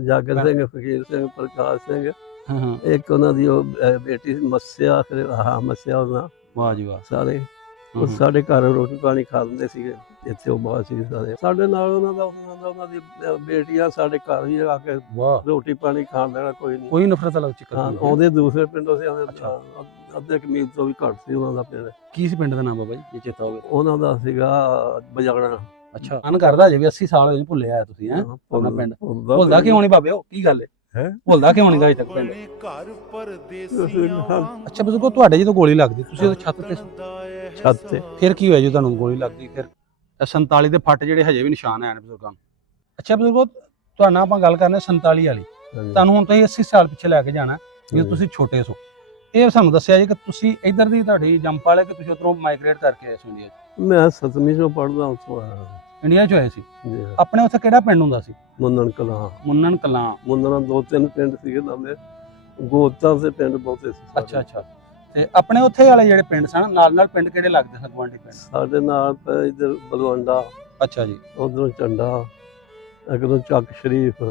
ਜਾਗਰ ਸਿੰਘ, ਫਕੀਰ ਸਿੰਘ, ਪ੍ਰਕਾਸ਼ ਸਿੰਘ, ਹਾਂ ਇੱਕ ਉਹਨਾਂ ਦੀ ਉਹ ਬੇਟੀ ਮੱਸਿਆ, ਮੱਸਿਆ ਉਹਨਾਂ ਵਾਹ ਜੀ ਵਾਹ। ਸਾਰੇ ਉਹ ਸਾਡੇ ਘਰ ਰੋਟੀ ਪਾਣੀ ਖਾ ਲੈਂਦੇ ਸੀਗੇ। ਇੱਥੇ ਉਹ ਬਾਹਰ ਸੀ ਸਾਰੇ ਸਾਡੇ ਨਾਲ ਉਹਨਾਂ ਦੀ ਬੇਟੀਆਂ ਸਾਡੇ ਘਰ ਵੀ ਆ ਕੇ ਵਾਹ, ਰੋਟੀ ਪਾਣੀ ਖਾਣ ਦੇਣਾ, ਕੋਈ ਨਹੀਂ, ਕੋਈ ਨਫ਼ਰਤ ਵਾਲਾ ਚੱਕਰ ਹਾਂ। ਨਹੀਂ। ਆਉਂਦੇ ਦੂਸਰੇ ਪਿੰਡੋਂ ਸੀ, ਅੱਛਾ। ਅੱਧੇ ਕਮੀਲ ਤੋਂ ਵੀ ਘੱਟ ਸੀ ਉਹਨਾਂ ਦਾ ਪਿੰਡ। ਕੀ ਸੀ ਪਿੰਡ ਦਾ ਨਾਮ ਬਾਬਾ ਜੀ, ਜੇ ਚੇਤਾ ਹੋਵੇ? ਉਹਨਾਂ ਦਾ ਸੀਗਾ ਬਜਾਣਾ। ਅੱਛਾ, ਮਨ ਕਰਦਾ ਜੇ ਵੀ 80 ਸਾਲ ਹੋਏ ਭੁੱਲਿਆ ਤੁਸੀਂ ਹੈ ਆਪਣਾ ਪਿੰਡ। ਭੁੱਲਦਾ ਕਿਉਂ ਨਹੀਂ ਬਾਬੇ? ਉਹ ਕੀ ਗੱਲ ਹੈ? ਭੁੱਲਦਾ ਕਿਉਂ ਨਹੀਂ ਅਜੇ ਤੱਕ ਪਿੰਡ? ਅੱਛਾ ਬਜ਼ੁਰਗੋ, ਤੁਹਾਡੇ ਜਦੋਂ ਗੋਲੀ ਲੱਗਦੀ ਤੁਸੀਂ ਉਹਦੇ ਛੱਤ ਤੇ ਛੱਤ ਤੇ, ਫਿਰ ਕੀ ਹੋਇਆ ਜਦੋਂ ਤੁਹਾਨੂੰ ਗੋਲੀ ਲੱਗਦੀ? ਫਿਰ 47 ਦੇ ਫੱਟ ਜਿਹੜੇ ਹਜੇ ਵੀ ਨਿਸ਼ਾਨ ਹਨ ਬਜ਼ੁਰਗਾਂ ਨੂੰ। ਅੱਛਾ ਬਜ਼ੁਰਗੋ, ਤੁਹਾਡੇ ਨਾਲ ਆਪਾਂ ਗੱਲ ਕਰਨੇ 47 ਵਾਲੀ। ਤੁਹਾਨੂੰ ਹੁਣ ਤੁਸੀਂ 80 ਸਾਲ ਪਿੱਛੇ ਲੈ ਕੇ ਜਾਣਾ ਜਦੋਂ ਤੁਸੀਂ ਛੋਟੇ ਸੋ। ਇਹ ਸਾਨੂੰ ਦੱਸਿਆ ਜੀ ਕਿ ਤੁਸੀਂ ਇੱਧਰ ਦੀ ਤੁਹਾਡੀ ਜੰਪ ਵਾਲੇ ਕਿ ਤੁਸੀਂ ਉੱਧਰੋਂ ਮਾਈਗ੍ਰੇਟ ਕਰਕੇ ਆਏ ਸੀ ਇੰਡੀਆ 'ਚ? ਮੈਂ 7ਵੀਂ ਚੋਂ ਪੜ੍ਹਦਾ, ਉੱਥੋਂ ਆਇਆ ਇੰਡੀਆ 'ਚ ਆਏ ਸੀ। ਜੀ। ਆਪਣੇ ਉੱਥੇ ਕਿਹੜਾ ਪਿੰਡ ਹੁੰਦਾ ਸੀ? ਮੁੰਨਣ ਕਲਾਂ। ਮੁੰਨਣ ਕਲਾਂ। ਮੁੰਨਣ 2-3 ਪਿੰਡ ਸੀਗੇ ਨਾਮੇ, ਗੋਤਾਂ ਦੇ ਪਿੰਡ ਬਹੁਤੇ ਸੀ ਸਾਡੇ। ਅੱਛਾ ਅੱਛਾ। ਤੇ ਆਪਣੇ ਉੱਥੇ ਵਾਲੇ ਜਿਹੜੇ ਪਿੰਡ ਸਨ ਨਾਲ ਪਿੰਡ ਕਿਹੜੇ ਲੱਗਦੇ ਸਨ ਗੁਆਂਢੀ ਪਿੰਡ? ਸਾਡੇ ਨਾਲ ਇੱਧਰ ਬਲਵੰਡਾ, ਅੱਛਾ ਜੀ। ਉਧਰੋਂ ਝੰਡਾ, ਅੱਗੋਂ ਚੱਕ ਸ਼ਰੀਫ,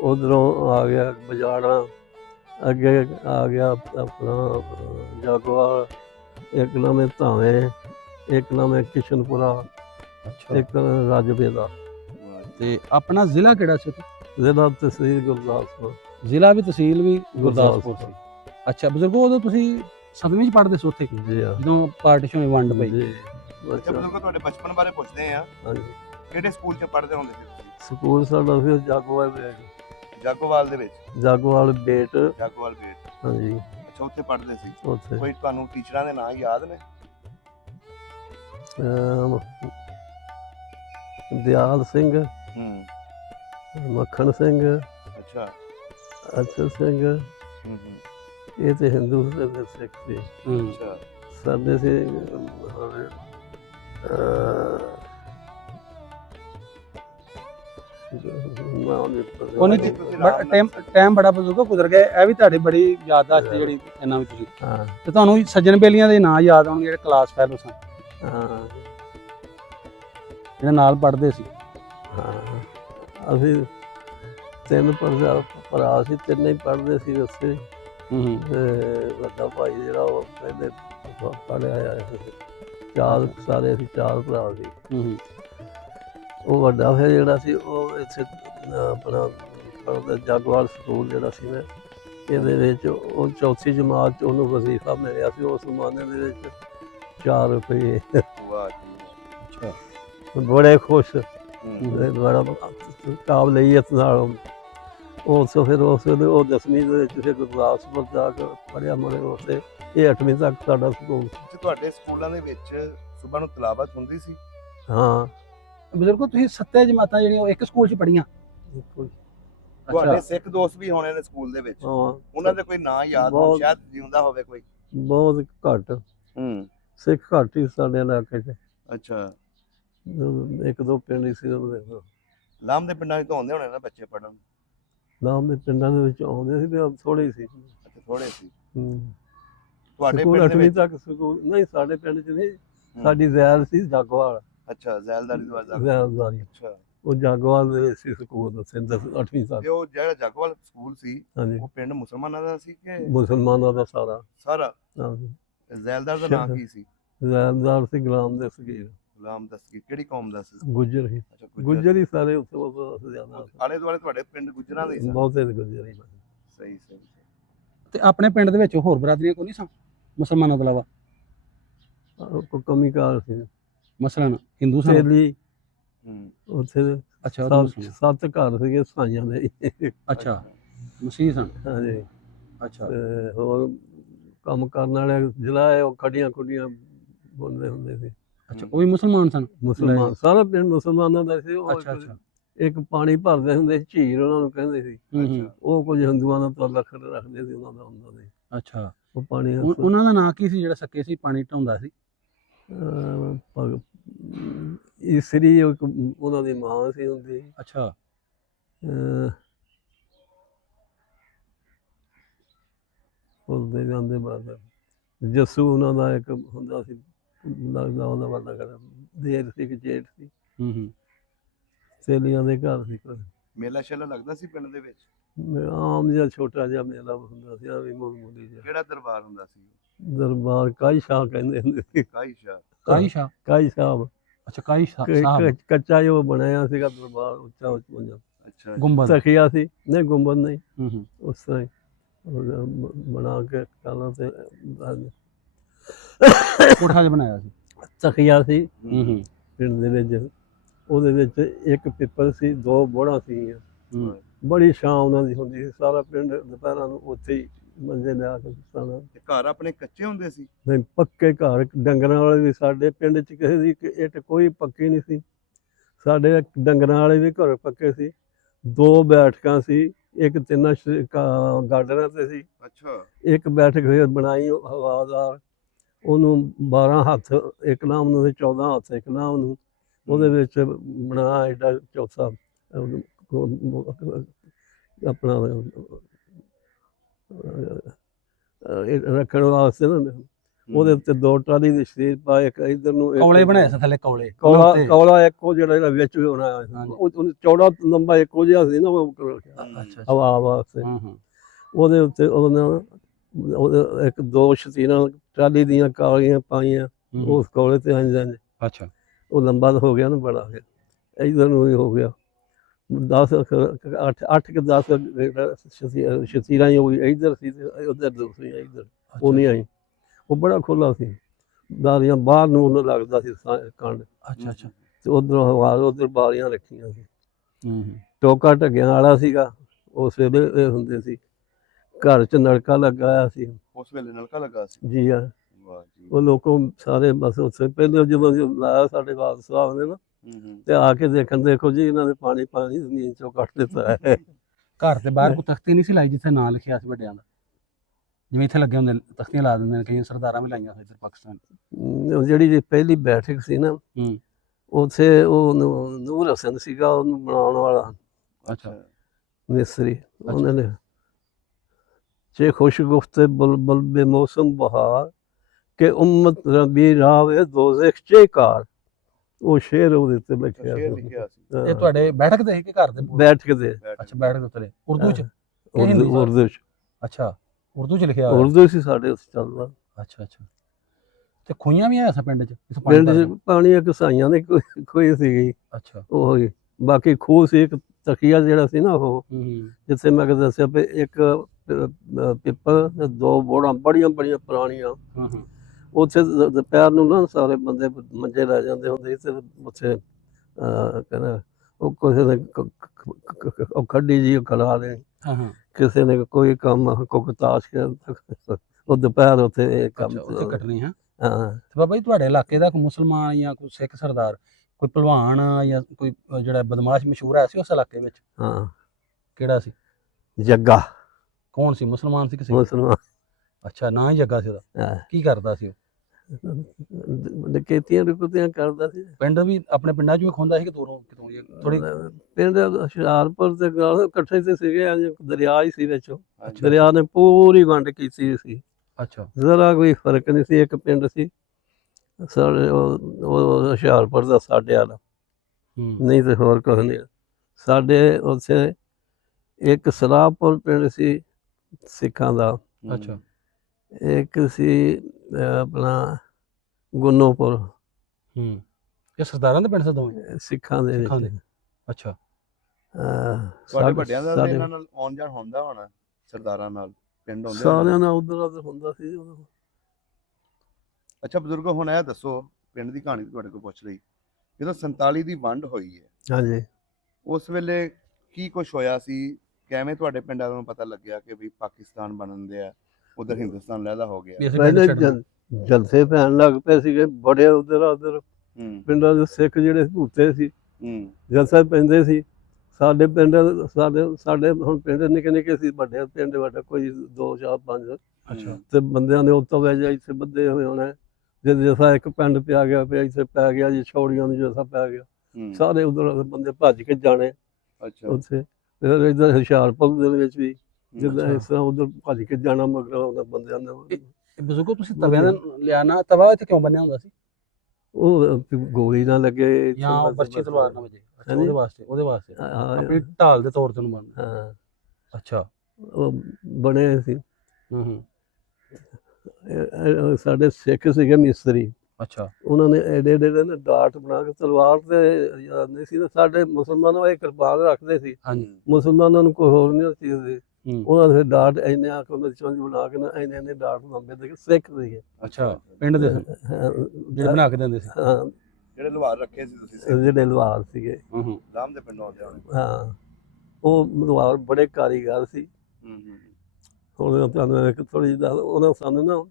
ਉਧਰੋਂ ਆ ਗਿਆ ਬਜਾੜਾ, ਅੱਗੇ ਆ ਗਿਆ ਆਪਣਾ ਜਾਗੋਵਾਲ, ਇੱਕ ਨਾਮ ਹੈ ਧਾਵੇਂ, ਇੱਕ ਨਾਮ ਹੈ ਕਿਸ਼ਨਪੁਰਾ, ਅੱਛਾ। ਇੱਕ ਰਾਜਬੇ ਦਾ। ਤੇ ਆਪਣਾ ਜ਼ਿਲ੍ਹਾ ਕਿਹੜਾ ਸੀ? ਜ਼ਿਲ੍ਹਾ ਤਹਿਸੀਲ ਗੁਰਦਾਸਪੁਰ। ਜ਼ਿਲ੍ਹਾ ਵੀ ਤਹਿਸੀਲ ਵੀ ਗੁਰਦਾਸਪੁਰ ਸੀ। ਅੱਛਾ ਬਜ਼ੁਰਗੋ, ਉਦੋਂ ਤੁਸੀਂ 7ਵੀਂ 'ਚ ਪੜ੍ਹਦੇ ਸੀ ਉੱਥੇ ਜੀ? ਜਦੋਂ ਪਾਰਟੀਸ਼ਨ ਹੋਈ, ਵੰਡ ਪਈ ਜੀ। ਬਜ਼ੁਰਗੋ, ਤੁਹਾਡੇ ਬਚਪਨ ਬਾਰੇ ਪੁੱਛਦੇ ਆ। ਹਾਂਜੀ। ਕਿਹੜੇ ਸਕੂਲ 'ਚ ਪੜ੍ਹਦੇ ਹੁੰਦੇ ਸੀ? ਸਕੂਲ ਸਾਡਾ ਫਿਰ ਜਾਗੋਵਾਲ ਜਾਗੋਵਾਲ ਦੇ ਵਿੱਚ? ਜਾਗੋਵਾਲ ਬੇਟ। ਜਾਗੋਵਾਲ ਬੇਟ, ਹਾਂਜੀ, ਅੱਛਾ, ਉੱਥੇ ਪੜ੍ਹਦੇ ਸੀ। ਉੱਥੇ ਕੋਈ ਤੁਹਾਨੂੰ ਟੀਚਰਾਂ ਦੇ ਨਾਂ ਯਾਦ ਨੇ? ਦਿਆਲ ਸਿੰਘ, ਮੱਖਣ ਸਿੰਘ, ਅੱਛਾ। ਅਚਲ ਸਿੰਘ, ਇਹ ਤੇ ਹਿੰਦੂ ਤੇ ਸਿੱਖ ਸੀ। ਅੱਛਾ। ਸਾਡੇ ਸੀ ਟਾਈਮ ਬੜਾ ਬਜ਼ੁਰਗੋ ਗੁਜ਼ਰ ਗਿਆ। ਇਹ ਵੀ ਤੁਹਾਡੀ ਬੜੀ ਯਾਦਦਾਸ਼ਤ ਜਿਹੜੀ ਇਹਨਾਂ ਵਿੱਚ ਤੁਸੀਂ। ਹਾਂ। ਤੇ ਤੁਹਾਨੂੰ ਸੱਜਣ ਬੇਲੀਆਂ ਦੇ ਨਾਂ ਯਾਦ ਆਉਣਗੇ ਜਿਹੜੇ ਕਲਾਸ ਫੈਲੋ ਸਨ, ਹਾਂ, ਜਿਹੜੇ ਨਾਲ ਪੜ੍ਹਦੇ ਸੀ? ਹਾਂ, ਅਸੀਂ 3 ਭਰਾ ਸੀ, ਤਿੰਨੇ ਹੀ ਪੜ੍ਹਦੇ ਸੀ ਉੱਥੇ। ਤੇ ਵੱਡਾ ਭਾਈ ਜਿਹੜਾ ਉਹ ਪਹਿਲੇ ਪੜ੍ਹਿਆ ਆ। 4 ਸਾਰੇ ਅਸੀਂ 4 ਭਰਾ ਸੀ। ਉਹ ਵੱਡਾ ਫਿਰ ਜਿਹੜਾ ਸੀ ਉਹ ਇੱਥੇ ਆਪਣਾ ਪੜ੍ਹਦਾ ਜਾਗੋਵਾਲ ਸਕੂਲ ਜਿਹੜਾ ਸੀ ਮੈਂ, ਇਹਦੇ ਵਿੱਚ ਉਹ 4ਥੀ ਜਮਾਤ 'ਚ ਉਹਨੂੰ ਵਜ਼ੀਫਾ ਮਿਲਿਆ ਸੀ ਉਸ ਜ਼ਮਾਨੇ ਦੇ ਵਿੱਚ 4 ਰੁਪਏ। ਵਾਹ ਜੀ। ਅੱਛਾ। ਬੜੇ ਖੁਸ਼, ਬੜਾ ਕਾਬ ਲਈ ਇਸ ਨਾਲ। ਉਸ ਫਿਰ ਉਸ ਉਹ 10ਵੀਂ ਦੇ ਵਿੱਚ ਫਿਰ ਗੁਰਦਾਸਪੁਰ ਜਾ ਕੇ ਪੜ੍ਹਿਆ ਮਰੇ ਉੱਥੇ। ਇਹ 8ਵੀਂ ਤੱਕ ਸਾਡਾ ਸਕੂਲ ਸੀ। ਤੁਹਾਡੇ ਸਕੂਲਾਂ ਦੇ ਵਿੱਚ ਸੁਬਹ ਨੂੰ ਤਲਾਵਤ ਹੁੰਦੀ ਸੀ? ਹਾਂ। ਬਜ਼ੁਰਗੋ, ਤੁਸੀਂ 7 ਜਮਾਤਾਂ ਜਿਹੜੀਆਂ ਉਹ ਇੱਕ ਸਕੂਲ 'ਚ ਪੜ੍ਹੀਆਂ? ਤੁਹਾਡੇ ਸਿੱਖ ਦੋਸਤ ਵੀ ਹੋਣੇ ਨੇ ਸਕੂਲ ਦੇ ਵਿੱਚ, ਉਹਨਾਂ ਦੇ ਕੋਈ ਨਾਂ ਯਾਦ ਹੋਣ, ਸ਼ਾਇਦ ਜਿਉਂਦਾ ਹੋਵੇ ਕੋਈ? ਬਹੁਤ ਘੱਟ, ਸਿੱਖ ਘੱਟ ਹੀ ਸਾਡੇ ਇਲਾਕੇ 'ਚ। ਅੱਛਾ। 1-2 ਪਿੰਡ ਹੀ ਸੀ ਉਹਦੇ। ਲਾਮ ਦੇ ਪਿੰਡਾਂ 'ਚ ਤਾਂ ਆਉਂਦੇ ਹੋਣੇ ਨਾ ਬੱਚੇ ਪੜ੍ਹਨ? ਲਾਮ ਦੇ ਪਿੰਡਾਂ ਦੇ ਵਿੱਚ ਆਉਂਦੇ ਸੀ ਤੇ ਥੋੜੇ ਸੀ। ਅੱਛਾ, ਥੋੜੇ ਸੀ। ਤੁਹਾਡੇ ਪਿੰਡ 8ਵੀਂ ਤੱਕ ਸਕੂਲ ਨਹੀਂ, ਸਾਡੇ ਪਿੰਡ 'ਚ ਨਹੀਂ, ਸਾਡੀ ਜ਼ੈਲ ਸੀ ਜਾਗੋਵਾਲ। ਅੱਛਾ, ਜ਼ੈਲਦਾਰੀ ਦਵਾਰ। ਜ਼ੈਲਦਾਰੀ। ਅੱਛਾ। ਉਹ ਜਾਗੋਵਾਲ ਦੇ ਵਿੱਚ ਸੀ ਸਕੂਲ, 8ਵੀਂ ਤੱਕ। ਤੇ ਉਹ ਜਿਹੜਾ ਜਾਗੋਵਾਲ ਸਕੂਲ ਸੀ, ਹਾਂਜੀ, ਉਹ ਪਿੰਡ ਮੁਸਲਮਾਨਾਂ ਦਾ ਸੀ ਕਿ? ਮੁਸਲਮਾਨਾਂ ਦਾ ਸਾਰਾ। ਸਾਰਾ? ਹਾਂਜੀ। ਜ਼ੈਲਦਾਰ ਦਾ ਨਾਮ ਕੀ ਸੀ? ਜ਼ੈਲਦਾਰ ਸੀ ਗੁਲਾਮ ਦਸਤਗੀਰ। ਗੁਲਾਮ ਦਸਤਗੀਰ ਕਿਹੜੀ ਕੌਮ ਦਾ ਸੀ? ਗੁੱਜਰ ਹੀ। ਅੱਛਾ, ਗੁੱਜਰ ਹੀ ਸਾਰੇ ਉੱਥੇ ਬਹੁਤ ਜ਼ਿਆਦਾ। ਆਲੇ ਦੁਆਲੇ ਤੁਹਾਡੇ ਪਿੰਡ ਗੁੱਜਰਾਂ ਦੇ ਸੀ? ਬਹੁਤੇ ਗੁੱਜਰ ਹੀ। ਸਹੀ ਸਹੀ। ਤੇ ਆਪਣੇ ਪਿੰਡ ਦੇ ਵਿੱਚ ਹੋਰ ਬਰਾਦਰੀਆਂ ਕੋਈ ਨਹੀਂ ਸਨ ਮੁਸਲਮਾਨਾਂ ਤੋਂ ਇਲਾਵਾ? ਕੋਈ ਕਮੀ ਕਾਰ ਸੀ, ਮਸਲਨ ਹਿੰਦੂ ਸਨ ਉੱਥੇ। ਅੱਛਾ। 7 ਘਰ ਸੀਗੇ ਸਾਈਆਂ ਦੇ। ਅੱਛਾ, ਮਸੀਹ ਸਨ। ਹਾਂਜੀ। ਅੱਛਾ। ਤੇ ਹੋਰ ਕੰਮ ਕਰਨ ਵਾਲੇ ਜ਼ਿਲ੍ਹਾ ਹੈ, ਉਹ ਖੱਡੀਆਂ ਖੁੱਡੀਆਂ ਬੁਣਦੇ ਹੁੰਦੇ ਸੀ। ਅੱਛਾ, ਉਹ ਵੀ ਮੁਸਲਮਾਨ ਸਨ? ਮੁਸਲਮਾਨ, ਸਾਰਾ ਪਿੰਡ ਮੁਸਲਮਾਨਾਂ ਦਾ ਸੀ। ਅੱਛਾ ਅੱਛਾ। ਇੱਕ ਪਾਣੀ ਭਰਦੇ ਹੁੰਦੇ ਸੀ, ਝੀਰ ਉਹਨਾਂ ਨੂੰ ਕਹਿੰਦੇ ਸੀ। ਉਹ ਕੁਝ ਹਿੰਦੂਆਂ ਦਾ ਤਾਲੁਕ ਰੱਖਦੇ ਸੀ, ਉਹਨਾਂ ਦਾ ਹੁੰਦਾ ਸੀ। ਅੱਛਾ। ਉਹ ਪਾਣੀ ਉਹਨਾਂ ਦਾ ਨਾਂ ਕੀ ਸੀ ਜਿਹੜਾ ਸੱਕੇ ਸੀ ਪਾਣੀ ਢਾਉਂਦਾ ਸੀ? ਇਸਰੀ ਉਹਨਾਂ ਦੀ ਮਾਂ ਸੀ ਹੁੰਦੀ। ਅੱਛਾ। ਬੋਲਦੇ ਜਾਂਦੇ ਬਾਅਦ ਜੱਸੂ ਉਹਨਾਂ ਦਾ ਇੱਕ ਹੁੰਦਾ ਸੀ, ਲੱਗਦਾ ਉਹਦਾ ਵਾਲਾ ਕਰ ਦੇਰ ਸੀ ਕਿ ਜੇਠ ਸੀ। ਸਹੇਲੀਆਂ ਦੇ ਘਰ ਸੀ ਕੋਈ। ਮੇਲਾ ਸ਼ੇਲਾ ਲੱਗਦਾ ਸੀ ਪਿੰਡ ਦੇ ਵਿੱਚ? ਆਮ ਜਿਹਾ ਛੋਟਾ ਜਿਹਾ ਮੇਲਾ ਹੁੰਦਾ ਸੀ, ਐਵੇਂ ਮਾਮੂਲੀ ਜਿਹਾ। ਕਿਹੜਾ ਦਰਬਾਰ ਹੁੰਦਾ ਸੀ? ਦਰਬਾਰ ਕਾਈ ਸ਼ਾਹ ਕਹਿੰਦੇ ਹੁੰਦੇ ਸੀ। ਕਾਈ ਸ਼ਾਹ। ਕਾਈ ਸ਼ਾਹ? ਕਾਈ ਸਾਹਿਬ। ਅੱਛਾ, ਕਾਈ ਸਾਹਿਬ। ਕੱਚਾ ਜਿਹਾ ਬਣਾਇਆ ਸੀਗਾ ਦਰਬਾਰ, ਉੱਚਾ ਉੱਚਾ। ਅੱਛਾ। ਗੁੰਬਦ? ਤਖੀਆ ਸੀ, ਨਹੀਂ ਗੁੰਬਦ ਨਹੀਂ, ਹੂੰ। ਉਸ ਤਰ੍ਹਾਂ ਹੀ ਬਣਾ ਕੇ ਕਾਲਾ ਤੇ ਕੋਠਾ ਜਿਹਾ ਬਣਾਇਆ ਸੀ। ਤਖੀਆ ਸੀ ਹੂੰ। ਪਿੰਡ ਦੇ ਵਿੱਚ। ਉਹਦੇ ਵਿੱਚ ਇੱਕ ਪਿੱਪਲ ਸੀ, 2 ਬੋੜਾਂ ਸੀਗੀਆਂ। ਹੂੰ। ਬੜੀ ਛਾਂ ਉਹਨਾਂ ਦੀ ਹੁੰਦੀ ਸੀ, ਸਾਰਾ ਪਿੰਡ ਦੁਪਹਿਰਾਂ ਨੂੰ ਉੱਥੇ ਹੀ ਮੰਜੇ ਲਿਆ ਕੇ ਸੁੱਤਾਣਾ। ਘਰ ਆਪਣੇ ਕੱਚੇ ਹੁੰਦੇ ਸੀ? ਨਹੀਂ, ਪੱਕੇ ਘਰ। ਡੰਗਰਾਂ ਵਾਲੇ ਵੀ ਸਾਡੇ ਪਿੰਡ 'ਚ ਕਿਸੇ ਦੀ ਇੱਟ ਕੋਈ ਪੱਕੀ ਨਹੀਂ ਸੀ। ਸਾਡੇ ਡੰਗਰਾਂ ਵਾਲੇ ਵੀ ਘਰ ਪੱਕੇ ਸੀ। 2 ਬੈਠਕਾਂ ਸੀ, ਇੱਕ 3 ਗਾਡਰਾਂ ਤੇ ਸੀ। ਅੱਛਾ। ਇੱਕ ਬੈਠਕ ਫਿਰ ਬਣਾਈ ਹਵਾਦਾਰ, ਉਹਨੂੰ 12 ਹੱਥ ਇੱਕ ਨਾਮ ਨੂੰ ਤੇ 14 ਹੱਥ ਇੱਕ ਨਾਮ ਨੂੰ। ਉਹਦੇ ਵਿੱਚ ਬਣਾ ਐਡਾ ਚੌਥਾ ਆਪਣਾ ਰੱਖਣ ਵਾਸਤੇ ਨਾ, ਉਹਦੇ ਉੱਤੇ 2 ਟਰਾਲੀ ਦੇ ਸ਼ਰੀਰ ਪਾਏ, ਇੱਕ ਇਧਰ ਨੂੰ ਕੌਲੇ ਬਣਾਏ ਸੀ ਥੱਲੇ, ਕੌਲੇ। ਕੌਲਾ ਇੱਕੋ ਜਿਹੜਾ ਵਿੱਚ ਬਣਾਇਆ ਸੀ, ਉਹ ਚੌੜਾ ਲੰਬਾ ਇੱਕੋ ਜਿਹਾ ਸੀ ਨਾ, ਉਹ ਹਵਾ ਵਾਸਤੇ। ਉਹਦੇ ਉੱਤੇ ਉਹਦੇ 1-2 ਸ਼ਤੀਰਾਂ ਟਰਾਲੀ ਦੀਆਂ ਕਾਲੀਆਂ ਪਾਈਆਂ ਉਸ ਕੌਲੇ ਤੇ ਇੰਝ। ਅੱਛਾ। ਉਹ ਲੰਬਾ ਹੋ ਗਿਆ ਨਾ, ਬੜਾ ਗਿਆ। ਇਧਰ ਨੂੰ ਵੀ ਹੋ ਗਿਆ 8-10 ਸ਼ਤੀਰਾਂ ਹੀ ਹੋ ਗਈ, ਇਧਰ ਸੀ ਤੇ ਉਧਰ ਦੂਸਰੀਆਂ ਇਧਰ। ਉਹ ਨਹੀਂ ਆਈ, ਉਹ ਬੜਾ ਖੁੱਲਾ ਸੀ, ਦਾਰੀਆਂ ਬਾਹਰ ਨੂੰ ਉਹਨੂੰ ਲੱਗਦਾ ਸੀ ਕੰਡ। ਅੱਛਾ। ਤੇ ਉਧਰੋਂ ਹਵਾ, ਉਧਰ ਬਾਰੀਆਂ ਰੱਖੀਆਂ ਸੀ। ਟੋਕਾ ਢੱਗਿਆਂ ਵਾਲਾ ਸੀਗਾ ਉਸ ਵੇਲੇ। ਇਹ ਹੁੰਦੇ ਸੀ, ਘਰ 'ਚ ਨਲਕਾ ਲਗਾਇਆ ਸੀ ਉਸ ਵੇਲੇ। ਨਲਕਾ ਲੱਗਾ ਸੀ? ਜੀ ਹਾਂ। ਉਹ ਲੋਕੋਂ ਸਾਰੇ ਬਸ ਉੱਥੇ ਪਹਿਲੇ ਜਦੋਂ ਲਾਇਆ ਸਾਡੇ ਬਾਦ ਸਾਹਿਬ ਨੇ ਨਾ, ਤੇ ਆ ਕੇ ਦੇਖਣ, ਦੇਖੋ ਜੀ ਇਹਨਾਂ ਨੇ ਪਾਣੀ ਜ਼ਮੀਨ 'ਚੋਂ ਕੱਢ ਦਿੱਤਾ ਹੈ। ਘਰ ਦੇ ਬਾਹਰ ਕੋਈ ਤਖਤੀ ਨਹੀਂ ਸੀ ਲਾਈ ਜਿੱਥੇ ਨਾਂ ਲਿਖਿਆ ਸੀ ਵੱਡਿਆਂ ਦਾ? ਜਿਵੇਂ ਇੱਥੇ ਲੱਗੇ ਹੁੰਦੇ ਤਖਤੀਆਂ ਲਾ ਦਿੰਦੇ ਨੇ, ਕਈ ਸਰਦਾਰਾਂ ਵੀ ਲਾਈਆਂ ਹੋਈਆਂ ਇੱਧਰ ਪਾਕਿਸਤਾਨ। ਜਿਹੜੀ ਪਹਿਲੀ ਬੈਠਕ ਸੀ ਨਾ, ਉੱਥੇ ਉਹ ਨੂਰ ਹਸਨ ਸੀਗਾ ਉਹਨੂੰ ਬਣਾਉਣ ਵਾਲਾ। ਅੱਛਾ। ਮਿਸਰੀ। ਉਹਨਾਂ ਨੇ ਜੇ ਖੁਸ਼ ਗੁਫਤੇ ਬੁਲਬੁਲ ਬੇਮੌਸਮ ਬਹਾਰ ਕਿ ਉਮਤ ਰਬੀ ਰਾਵੇ ਦੋਜ਼ਖ ਚੇ ਕਾਰ, ਉਹ ਸ਼ੇਰ ਉਹਦੇ ਉੱਤੇ ਲਿਖਿਆ ਸੀ। ਇਹ ਤੁਹਾਡੇ ਬੈਠਕ ਦੇ ਸੀ ਕਿ ਘਰ ਦੇ? ਬੈਠਕ ਦੇ। ਅੱਛਾ, ਬੈਠਕ ਦੇ ਉੱਤੇ। ਉਰਦੂ 'ਚ? ਉਰਦੂ 'ਚ। ਅੱਛਾ, ਉਰਦੂ 'ਚ ਲਿਖਿਆ? ਉਰਦੂ ਸੀ ਸਾਡੇ ਉੱਥੇ ਚੱਲਦਾ। ਅੱਛਾ। ਤੇ ਖੂਹੀਆਂ ਵੀ ਆਇਆ ਸੀ ਪਿੰਡ 'ਚ? ਪਿੰਡ 'ਚ ਪਾਣੀ ਕਸਾਈਆਂ ਦੇ ਕੋਈ ਸੀਗੀ। ਅੱਛਾ। ਉਹ ਹੀ ਬਾਕੀ ਖੂਹ ਸੀ, ਇੱਕ ਤਖੀਆ ਜਿਹੜਾ ਸੀ ਨਾ, ਉਹ ਜਿੱਥੇ ਮੈਂ ਦੱਸਿਆ ਵੀ ਇੱਕ ਪਿੱਪਲ, 2 ਬੋੜਾਂ ਬੜੀਆਂ ਪੁਰਾਣੀਆਂ। ਉੱਥੇ ਦੁਪਹਿਰ ਨੂੰ ਨਾ ਸਾਰੇ ਬੰਦੇ ਮੰਜੇ ਲੈ ਜਾਂਦੇ ਹੁੰਦੇ ਸੀ, ਤੇ ਉੱਥੇ ਕਹਿੰਦਾ ਉਹ ਕਿਸੇ ਨੇ ਉਹ ਖੱਡੀ ਜੀ ਖੜਾ ਦੇਣੀ, ਕਿਸੇ ਨੇ ਕੋਈ ਕੰਮ, ਕੋਈ ਤਾਸ਼ ਉਹ ਦੁਪਹਿਰ ਉੱਥੇ ਕੰਮ ਕੱਟਣੀ। ਹਾਂ। ਬਾਬਾ ਜੀ, ਤੁਹਾਡੇ ਇਲਾਕੇ ਦਾ ਕੋਈ ਮੁਸਲਮਾਨ ਜਾਂ ਕੋਈ ਸਿੱਖ ਸਰਦਾਰ, ਕੋਈ ਭਲਵਾਨ ਜਾਂ ਕੋਈ ਜਿਹੜਾ ਬਦਮਾਸ਼ ਮਸ਼ਹੂਰ ਹੈ ਸੀ ਉਸ ਇਲਾਕੇ ਵਿੱਚ? ਹਾਂ। ਕਿਹੜਾ ਸੀ? ਜੱਗਾ। ਕੌਣ ਸੀ, ਮੁਸਲਮਾਨ ਸੀ ਕਿਸੇ? ਮੁਸਲਮਾਨ। ਅੱਛਾ, ਨਾਂ ਹੀ ਜੱਗਾ ਸੀ ਉਹਦਾ। ਕੀ ਕਰਦਾ ਸੀ ਉਹ? ਡਕੈਤੀਆਂ ਰੁਕਤੀਆਂ ਕਰਦਾ ਸੀ। ਪਿੰਡ ਵੀ ਆਪਣੇ ਪਿੰਡਾਂ 'ਚ ਵੀ ਖੁੰਦਾ ਸੀ ਕਿ ਦੂਰੋਂ ਕਿਤੋਂ? ਥੋੜੀ ਪਿੰਡ ਹੁਸ਼ਿਆਰਪੁਰ ਤੇ ਇਕੱਠੇ ਤੇ ਸੀਗੇ, ਦਰਿਆ ਹੀ ਸੀ ਵਿੱਚੋਂ। ਦਰਿਆ ਨੇ ਪੂਰੀ ਵੰਡ ਕੀਤੀ ਸੀ। ਅੱਛਾ। ਜ਼ਰਾ ਕੋਈ ਫਰਕ ਨਹੀਂ ਸੀ। ਇੱਕ ਪਿੰਡ ਸੀ ਸਾਡੇ ਉਹ ਹੁਸ਼ਿਆਰਪੁਰ ਦਾ, ਸਾਡੇ ਵਾਲਾ, ਨਹੀਂ ਤੇ ਹੋਰ ਕੁਛ ਨਹੀਂ। ਸਾਡੇ ਉੱਥੇ ਇੱਕ ਸਲਾਹਪੁਰ ਪਿੰਡ ਸੀ ਸਿੱਖਾਂ ਦਾ। ਅੱਛਾ। ਇੱਕ ਸੀ ਆਪਣਾ ਗੁੰਨੋਪੁਰ। ਇਹ ਸਰਦਾਰਾਂ ਦੇ ਪਿੰਡ ਸੀ ਦੋਵੇਂ? ਸਿੱਖਾਂ ਦੇ ਵਿੱਚ। ਅੱਛਾ। ਤੁਹਾਡੇ ਵੱਡਿਆਂ ਦਾ ਇਹਨਾਂ ਨਾਲ ਆਉਣ ਜਾਣ ਹੁੰਦਾ ਹੋਣਾ, ਸਰਦਾਰਾਂ ਨਾਲ ਪਿੰਡ ਆਉਂਦੇ? ਸਾਰਿਆਂ ਨਾਲ ਉਧਰ ਹੁੰਦਾ ਸੀ ਉਦੋਂ। ਅੱਛਾ ਬਜ਼ੁਰਗ, ਹੁਣ ਇਹ ਦੱਸੋ, ਪਿੰਡ ਦੀ ਕਹਾਣੀ ਤੁਹਾਡੇ ਕੋਲ ਪੁੱਛ ਲਈ, ਜਦੋਂ 47 ਦੀ ਵੰਡ ਹੋਈ ਹੈ, ਹਾਂਜੀ, ਉਸ ਵੇਲੇ ਕੀ ਕੁਛ ਹੋਇਆ ਸੀ? ਕਿਵੇਂ ਤੁਹਾਡੇ ਪਿੰਡਾਂ ਨੂੰ ਪਤਾ ਲੱਗਿਆ ਕਿ ਵੀ ਪਾਕਿਸਤਾਨ ਬਣਨ ਦੇ ਆ, ਉਧਰ ਹਿੰਦੁਸਤਾਨ ਲਹਿਦਾ ਹੋ ਗਿਆ? ਪਹਿਲੇ ਜਲਸੇ ਪੈਣ ਲੱਗ ਪਏ ਸੀਗੇ ਬੜੇ ਉਧਰ ਪਿੰਡਾਂ ਦੇ ਸਿੱਖ ਜਿਹੜੇ ਭੂਤੇ ਸੀ, ਜਲਸੇ ਪੈਂਦੇ ਸੀ। ਸਾਡੇ ਪਿੰਡ ਸਾਡੇ ਹੁਣ ਪਿੰਡ ਨਿੱਕੇ ਸੀ, ਵੱਡੇ ਪਿੰਡ ਵੱਡਾ ਕੋਈ 2 4 5। ਅੱਛਾ। ਤੇ ਬੰਦਿਆਂ ਨੇ ਉੱਤੋਂ ਵੈਜਾ ਇੱਥੇ ਬੱਧੇ ਹੋਏ ਹੋਣੇ। ਜੇ ਜੈਸਾ ਇੱਕ ਪਿੰਡ ਪਿਆ ਗਿਆ, ਪਿਆ ਇੱਥੇ ਪੈ ਗਿਆ ਜੀ, ਛੋੜੀਆਂ ਨੂੰ ਜੈਸਾ ਪੈ ਗਿਆ, ਸਾਰੇ ਉਧਰ ਬੰਦੇ ਭੱਜ ਕੇ ਜਾਣੇ। ਅੱਛਾ। ਉੱਥੇ ਫਿਰ ਇੱਧਰ ਹੁਸ਼ਿਆਰਪੁਰ ਦੇ ਵਿੱਚ ਵੀ ਜਿੱਦਾਂ ਇਸ ਤਰ੍ਹਾਂ ਉਧਰ ਭੱਜ ਕੇ ਜਾਣਾ, ਮਗਰ ਉਹਨਾਂ ਬੰਦਿਆਂ ਨੇ। ਬਜ਼ੁਰਗੋ, ਤੁਸੀਂ ਤਵਿਆਂ ਦਾ ਲਿਆ ਨਾ, ਤਵਾ ਇੱਥੇ ਕਿਉਂ ਬੰਨਿਆ ਹੁੰਦਾ ਸੀ? ਉਹ ਗੋਲੀ ਨਾ ਲੱਗੇ ਜਾਂ ਬਰਛੀ ਤਲਵਾਰ ਨਾ ਵਜੇ? ਅੱਛਾ ਉਹਦੇ ਵਾਸਤੇ ਹਾਂ ਆਪਣੀ ਢਾਲ ਦੇ ਤੌਰ ਤੇ ਉਹਨੂੰ ਬਣਦਾ। ਹਾਂ ਅੱਛਾ। ਉਹ ਬਣੇ ਸੀ। ਹੂੰ। ਸਾਡੇ ਸਿੱਖ ਸੀਗੇ ਮਿਸਤਰੀ, ਅੱਛਾ। ਉਹਨਾਂ ਨੇ ਐਡੇ ਐਡੇ ਨਾ ਡਾਟ ਬਣਾ ਕੇ, ਤਲਵਾਰ ਤੇ ਨਹੀਂ ਸੀ, ਸਾਡੇ ਮੁਸਲਮਾਨਾਂ ਇਹ ਕਿਰਪਾਨ ਰੱਖਦੇ ਸੀ, ਹਾਂਜੀ। ਮੁਸਲਮਾਨਾਂ ਨੂੰ ਕੋਈ ਹੋਰ ਨਹੀਂ ਚੀਜ਼ ਸੀ। ਹੂੰ। ਉਹਨਾਂ ਦੇ ਡਾਟ ਇੰਨੇ ਆ ਕੇ ਉਹਨਾਂ ਦੀ ਚੁੰਝ ਬਣਾ ਕੇ ਨਾ ਇੰਨੇ ਇੰਨੇ ਡਾਟ ਲੰਬੇ ਦੇ ਸਿੱਖ ਸੀਗੇ। ਅੱਛਾ ਪਿੰਡ ਦੇ ਸੀ ਜਿਹੜੇ ਬਣਾ ਕੇ ਦਿੰਦੇ ਸੀ। ਹਾਂ ਜਿਹੜੇ ਲੁਹਾਰ ਰੱਖੇ ਸੀ ਤੁਸੀਂ ਜਿਹੜੇ ਲੁਹਾਰ ਸੀਗੇ। ਹੂੰ। ਰਾਮ ਦੇ ਪਿੰਡੋਂ ਆਉਂਦੇ ਹੋਣੇ। ਹਾਂ ਉਹ ਲੁਹਾਰ ਬੜੇ ਕਾਰੀਗਰ ਸੀ। ਹੁਣ ਤੁਹਾਨੂੰ ਇੱਕ ਥੋੜੀ ਜਿਹੀ ਦੱਸ, ਉਹਨਾਂ ਸਾਨੂੰ ਨਾ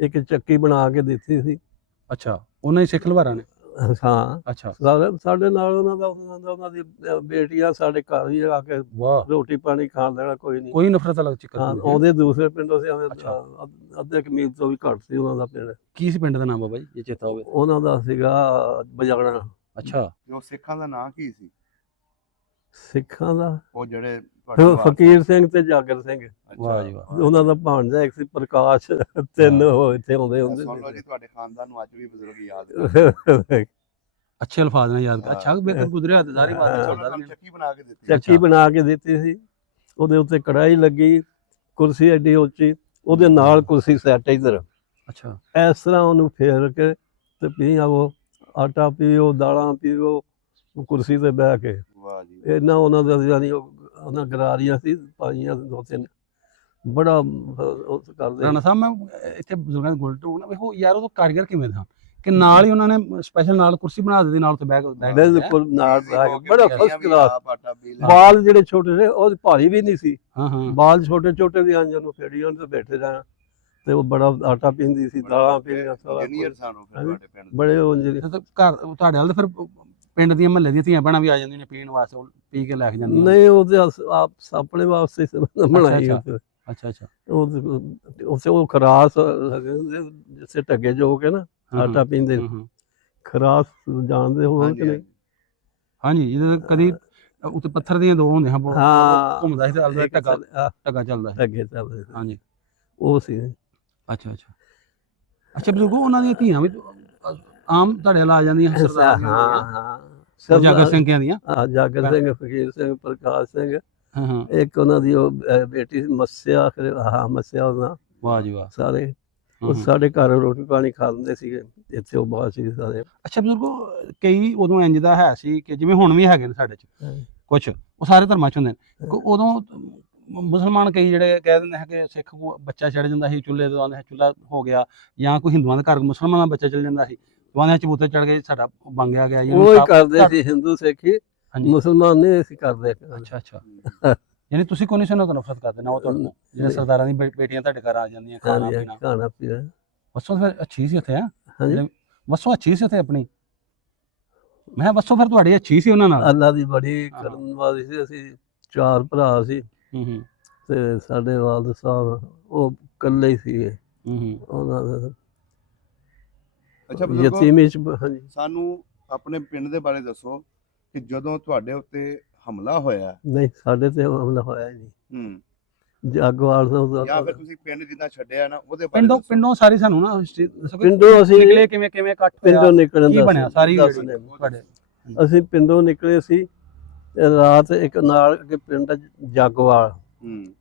ਇੱਕ ਚੱਕੀ ਬਣਾ ਕੇ ਦਿੱਤੀ ਸੀ। ਅੱਛਾ ਉਹਨਾਂ ਹੀ ਸਿੱਖ ਲੁਹਾਰਾਂ ਨੇ। ਹਾਂ ਅੱਛਾ। ਸਾਡੇ ਨਾਲ ਉਹਨਾਂ ਦੀ ਬੇਟੀਆਂ ਸਾਡੇ ਘਰ ਹੀ ਆ ਕੇ ਵਾਹ। ਰੋਟੀ ਪਾਣੀ ਖਾਣ ਲੈਣਾ, ਕੋਈ ਨਹੀਂ, ਕੋਈ ਨਫ਼ਰਤ ਅਲੱਗ ਚੱਕਰ ਹਾਂ। ਨਹੀਂ। ਉਹਦੇ ਦੂਸਰੇ ਪਿੰਡੋਂ ਸੀ, ਅੱਛਾ। ਅੱਧੇ ਕੁ ਮੀਲ ਤੋਂ ਵੀ ਘੱਟ ਸੀ ਉਹਨਾਂ ਦਾ ਪਿੰਡ। ਕੀ ਸੀ ਪਿੰਡ ਦਾ ਨਾਮ ਬਾਬਾ ਜੀ, ਜੇ ਚੇਤਾ ਹੋਵੇ? ਉਹਨਾਂ ਦਾ ਸੀਗਾ ਬਜਾਣਾ। ਅੱਛਾ। ਉਹ ਸਿੱਖਾਂ ਦਾ ਨਾਂ ਕੀ ਸੀ? ਸਿੱਖਾਂ ਦਾ ਉਹ ਜਿਹੜੇ ਫਕੀਰ ਸਿੰਘ ਤੇ ਜਾਗਰ ਸਿੰਘ। ਵਾਹ ਜੀ ਵਾਹ। ਉਹਨਾਂ ਦਾ ਭਾਣਜਾ ਇੱਕ ਸੀ ਪ੍ਰਕਾਸ਼, ਤਿੰਨ ਉਹ ਇੱਥੇ ਆਉਂਦੇ ਹੁੰਦੇ ਸੁਣ ਲਓ ਜੀ, ਤੁਹਾਡੇ ਖਾਨਦਾਨ ਨੂੰ ਅੱਜ ਵੀ ਬਜ਼ੁਰਗ ਯਾਦ ਕਰਦੇ। ਅੱਛੇ ਅਲਫਾਜ਼ ਨਾਲ ਯਾਦ ਕਰ। ਅੱਛਾ ਬੇਕਰ ਗੁਜ਼ਰਿਆ ਤੇ ਸਾਰੀ ਬਾਤ ਤੁਹਾਨੂੰ ਚੱਕੀ ਬਣਾ ਕੇ ਦਿੱਤੀ। ਚੱਕੀ ਬਣਾ ਕੇ ਦਿੱਤੀ ਸੀ, ਉਹਦੇ ਉੱਤੇ ਕੜਾਈ ਲੱਗੀ, ਕੁਰਸੀ ਐਡੀ ਉੱਚੀ, ਉਹਦੇ ਨਾਲ ਕੁਰਸੀ ਸੈੱਟ ਇੱਧਰ। ਅੱਛਾ। ਇਸ ਤਰ੍ਹਾਂ ਉਹਨੂੰ ਫੇਰ ਕੇ ਤੇ ਪੀ ਆਵੋ, ਆਟਾ ਪੀਓ, ਦਾਲਾਂ ਪੀਓ, ਕੁਰਸੀ ਤੇ ਬਹਿ ਕੇ। ਵਾਹ ਜੀ। ਇਹਨਾਂ ਉਹਨਾਂ ਦਾ ਯਾਨੀ ਉਹਨਾਂ ਗਰਾਰੀਆਂ ਸੀ ਪਾਈਆਂ ਦੋ ਤਿੰਨ, ਬੜਾ ਉਹ ਕਰਦੇ। ਰਾਣਾ ਸਾਹਿਬ ਮੈਂ ਇੱਥੇ ਬਜ਼ੁਰਗਾਂ ਦੇ ਗੋਲ ਟੂ ਨਾ ਵੇਖੋ ਯਾਰ, ਉਹ ਕਾਰੀਗਰ ਕਿਵੇਂ ਦਾ ਕਿ ਨਾਲ ਹੀ ਉਹਨਾਂ ਨੇ ਸਪੈਸ਼ਲ ਨਾਲ ਕੁਰਸੀ ਬਣਾ ਦਿੱਤੀ, ਨਾਲ ਤੇ ਬੈਗ ਬਿਲਕੁਲ ਨਾਲ ਬੜਾ ਫਸਟ ਕਲਾਸ। ਬਾਲ ਜਿਹੜੇ ਛੋਟੇ ਸੀ ਉਹ ਭਾਰੀ ਵੀ ਨਹੀਂ ਸੀ। ਹਾਂ ਹਾਂ। ਬਾਲ ਛੋਟੇ ਛੋਟੇ ਵੀ ਆਂਜਨ ਨੂੰ ਫੇੜੀ ਉਹਨੇ ਤੇ ਬੈਠੇ ਜਾਣਾ, ਤੇ ਉਹ ਬੜਾ ਆਟਾ ਪੀਂਦੀ ਸੀ, ਦਾਲਾਂ ਪੀਂਦੀਆਂ, ਬੜੇ ਘਰ ਤੁਹਾਡੇ ਵੱਲ ਫਿਰ ਪਿੰਡ ਦੀਆਂ ਮਹੱਲੇ ਦੀਆਂ ਧੀਆਂ ਭੈਣਾਂ ਵੀ ਆ ਜਾਂਦੀਆਂ ਨੇ ਪੀਣ ਵਾਸਤੇ, ਉਹ ਪੀ ਕੇ ਲੈ ਕੇ ਜਾਂਦੀਆਂ? ਨਹੀਂ, ਉਹ ਤੇ ਆਪ ਆਪਣੇ ਵਾਸਤੇ ਬਣਾਈ। ਅੱਛਾ ਅੱਛਾ। ਉਹ ਖਰਾਸ ਜਿਸੇ ਟੱਗੇ ਜੋ ਕੇ ਨਾ ਆਟਾ ਪੀਂਦੇ, ਖਰਾਸ ਜਾਣਦੇ ਹੋ ਕਿ ਨਹੀਂ? ਹਾਂਜੀ, ਜਦੋਂ ਕਦੀ ਉੱਤੇ ਪੱਥਰ ਦੀਆਂ ਦੋ ਹੁੰਦੀਆਂ ਘੁੰਮਦਾ ਸੀ ਤੇ ਟੱਗਾ ਚੱਲਦਾ ਸੀ। ਟੱਗੇ ਚੱਲਦੇ ਸੀ, ਹਾਂਜੀ ਉਹ ਸੀ। ਅੱਛਾ ਅੱਛਾ। ਅੱਛਾ ਬਜ਼ੁਰਗੋ, ਉਹਨਾਂ ਦੀਆਂ ਧੀਆਂ ਵੀ ਆਮ ਤੁਹਾਡੇ ਨਾਲ ਆ ਜਾਂਦੀਆਂ? ਹਾਂ ਹਾਂ। ਜਾਗਰ ਸਿੰਘ ਦੀਆਂ? ਹਾਂ, ਜਾਗਰ ਸਿੰਘ, ਫਕੀਰ ਸਿੰਘ, ਪ੍ਰਕਾਸ਼ ਸਿੰਘ। ਹਾਂ ਹਾਂ। ਇੱਕ ਉਹਨਾਂ ਦੀ ਉਹ ਬੇਟੀ ਮੱਸਿਆ, ਮੱਸਿਆ ਉਹਦਾ। ਵਾਹ ਜੀ ਵਾਹ। ਸਾਰੇ ਉਹ ਸਾਡੇ ਘਰ ਰੋਟੀ ਪਾਣੀ ਖਾ ਲੈਂਦੇ ਸੀਗੇ, ਇੱਥੇ ਉਹ ਬਾਹਰ ਸੀ ਸਾਰੇ। ਅੱਛਾ ਬਜ਼ੁਰਗੋ, ਕਈ ਉਦੋਂ ਇੰਜ ਦਾ ਹੈ ਸੀ ਕਿ ਜਿਵੇਂ ਹੁਣ ਵੀ ਹੈਗੇ ਨੇ ਸਾਡੇ ਚ ਕੁਛ, ਉਹ ਸਾਰੇ ਧਰਮਾਂ ਚ ਹੁੰਦੇ ਨੇ। ਉਦੋਂ ਮੁਸਲਮਾਨ ਕਈ ਜਿਹੜੇ ਕਹਿ ਦਿੰਦੇ ਹੈ ਕਿ ਸਿੱਖ ਬੱਚਾ ਚੜ ਜਾਂਦਾ ਸੀ ਚੁੱਲ੍ਹੇ ਤੋਂ, ਆਉਂਦੇ ਚੁੱਲ੍ਹਾ ਹੋ ਗਿਆ, ਜਾਂ ਕੋਈ ਹਿੰਦੂਆਂ ਦੇ ਘਰ ਮੁਸਲਮਾਨਾਂ ਦਾ ਬੱਚਾ ਚਲ ਜਾਂਦਾ ਸੀ, ਆਉਂਦੇ ਚਬੂਤੇ ਚੜ ਗਏ, ਸਾਡਾ ਬਣ ਗਿਆ। ਉਹ ਹੀ ਕਰਦੇ ਸੀ ਹਿੰਦੂ ਸਿੱਖ ਹੀ, ਮੁਸਲਮਾਨ ਨਹੀਂ ਅਸੀਂ ਕਰਦੇ। ਅੱਛਾ ਅੱਛਾ। ਯਾਨੀ ਤੁਸੀਂ ਕੋਈ ਨਹੀਂ ਤੋਂ ਨਫ਼ਰਤ ਕਰਦੇ ਨਾ? ਉਹ ਤੁਹਾਨੂੰ ਜਿਹੜੇ ਸਰਦਾਰਾਂ ਦੀ ਬੇਟੀਆਂ ਤੁਹਾਡੇ ਘਰ ਆ ਜਾਂਦੀਆਂ, ਖਾਣਾ ਪੀਣਾ ਵਸੋਂ ਫਿਰ ਅੱਛੀ ਸੀ ਉੱਥੇ? ਹੈ ਵਸੋਂ ਅੱਛੀ ਸੀ ਉੱਥੇ ਆਪਣੀ? ਮੈਂ ਵਸੋਂ ਫਿਰ ਤੁਹਾਡੀ ਅੱਛੀ ਸੀ ਉਹਨਾਂ ਨਾਲ? ਅੱਲਾ ਦੀ ਬੜੀ ਕਰਨ ਵਾਲੀ ਸੀ। ਅਸੀਂ 4 ਭਰਾ ਸੀ ਤੇ ਸਾਡੇ ਵਾਲਦ ਸਾਹਿਬ ਉਹ ਇਕੱਲੇ ਹੀ ਸੀਗੇ ਉਹਨਾਂ ਦੇ। ਅੱਛਾ ਯਤੀਮੀ ਚ। ਹਾਂਜੀ, ਸਾਨੂੰ ਆਪਣੇ ਪਿੰਡ ਦੇ ਬਾਰੇ ਦੱਸੋ ਕਿ ਜਦੋਂ ਤੁਹਾਡੇ ਉੱਤੇ ਹਮਲਾ ਹੋਇਆ? ਨਹੀਂ, ਸਾਡੇ ਤੇ ਹਮਲਾ ਹੋਇਆ ਹੀ ਨਹੀਂ। ਜਾਗਵਾਲ ਦਾ ਜਾਂ ਫਿਰ ਤੁਸੀਂ ਪਿੰਡ ਜਿੱਦਾਂ ਛੱਡਿਆ ਨਾ ਉਹਦੇ ਬਾਰੇ? ਪਿੰਡੋਂ ਸਾਰੀ ਸਾਨੂੰ ਨਾ ਪਿੰਡੋਂ ਅਸੀਂ ਨਿਕਲੇ ਕਿਵੇਂ ਕੱਟ ਪਿੰਡੋਂ ਨਿਕਲਣ ਕੀ ਬਣਿਆ ਸਾਰੀ ਤੁਹਾਡੇ? ਅਸੀਂ ਪਿੰਡੋਂ ਨਿਕਲੇ ਸੀ ਰਾਤ, ਇੱਕ ਨਾਲ ਅੱਗੇ ਪਿੰਡ ਜਾਗਵਾਲ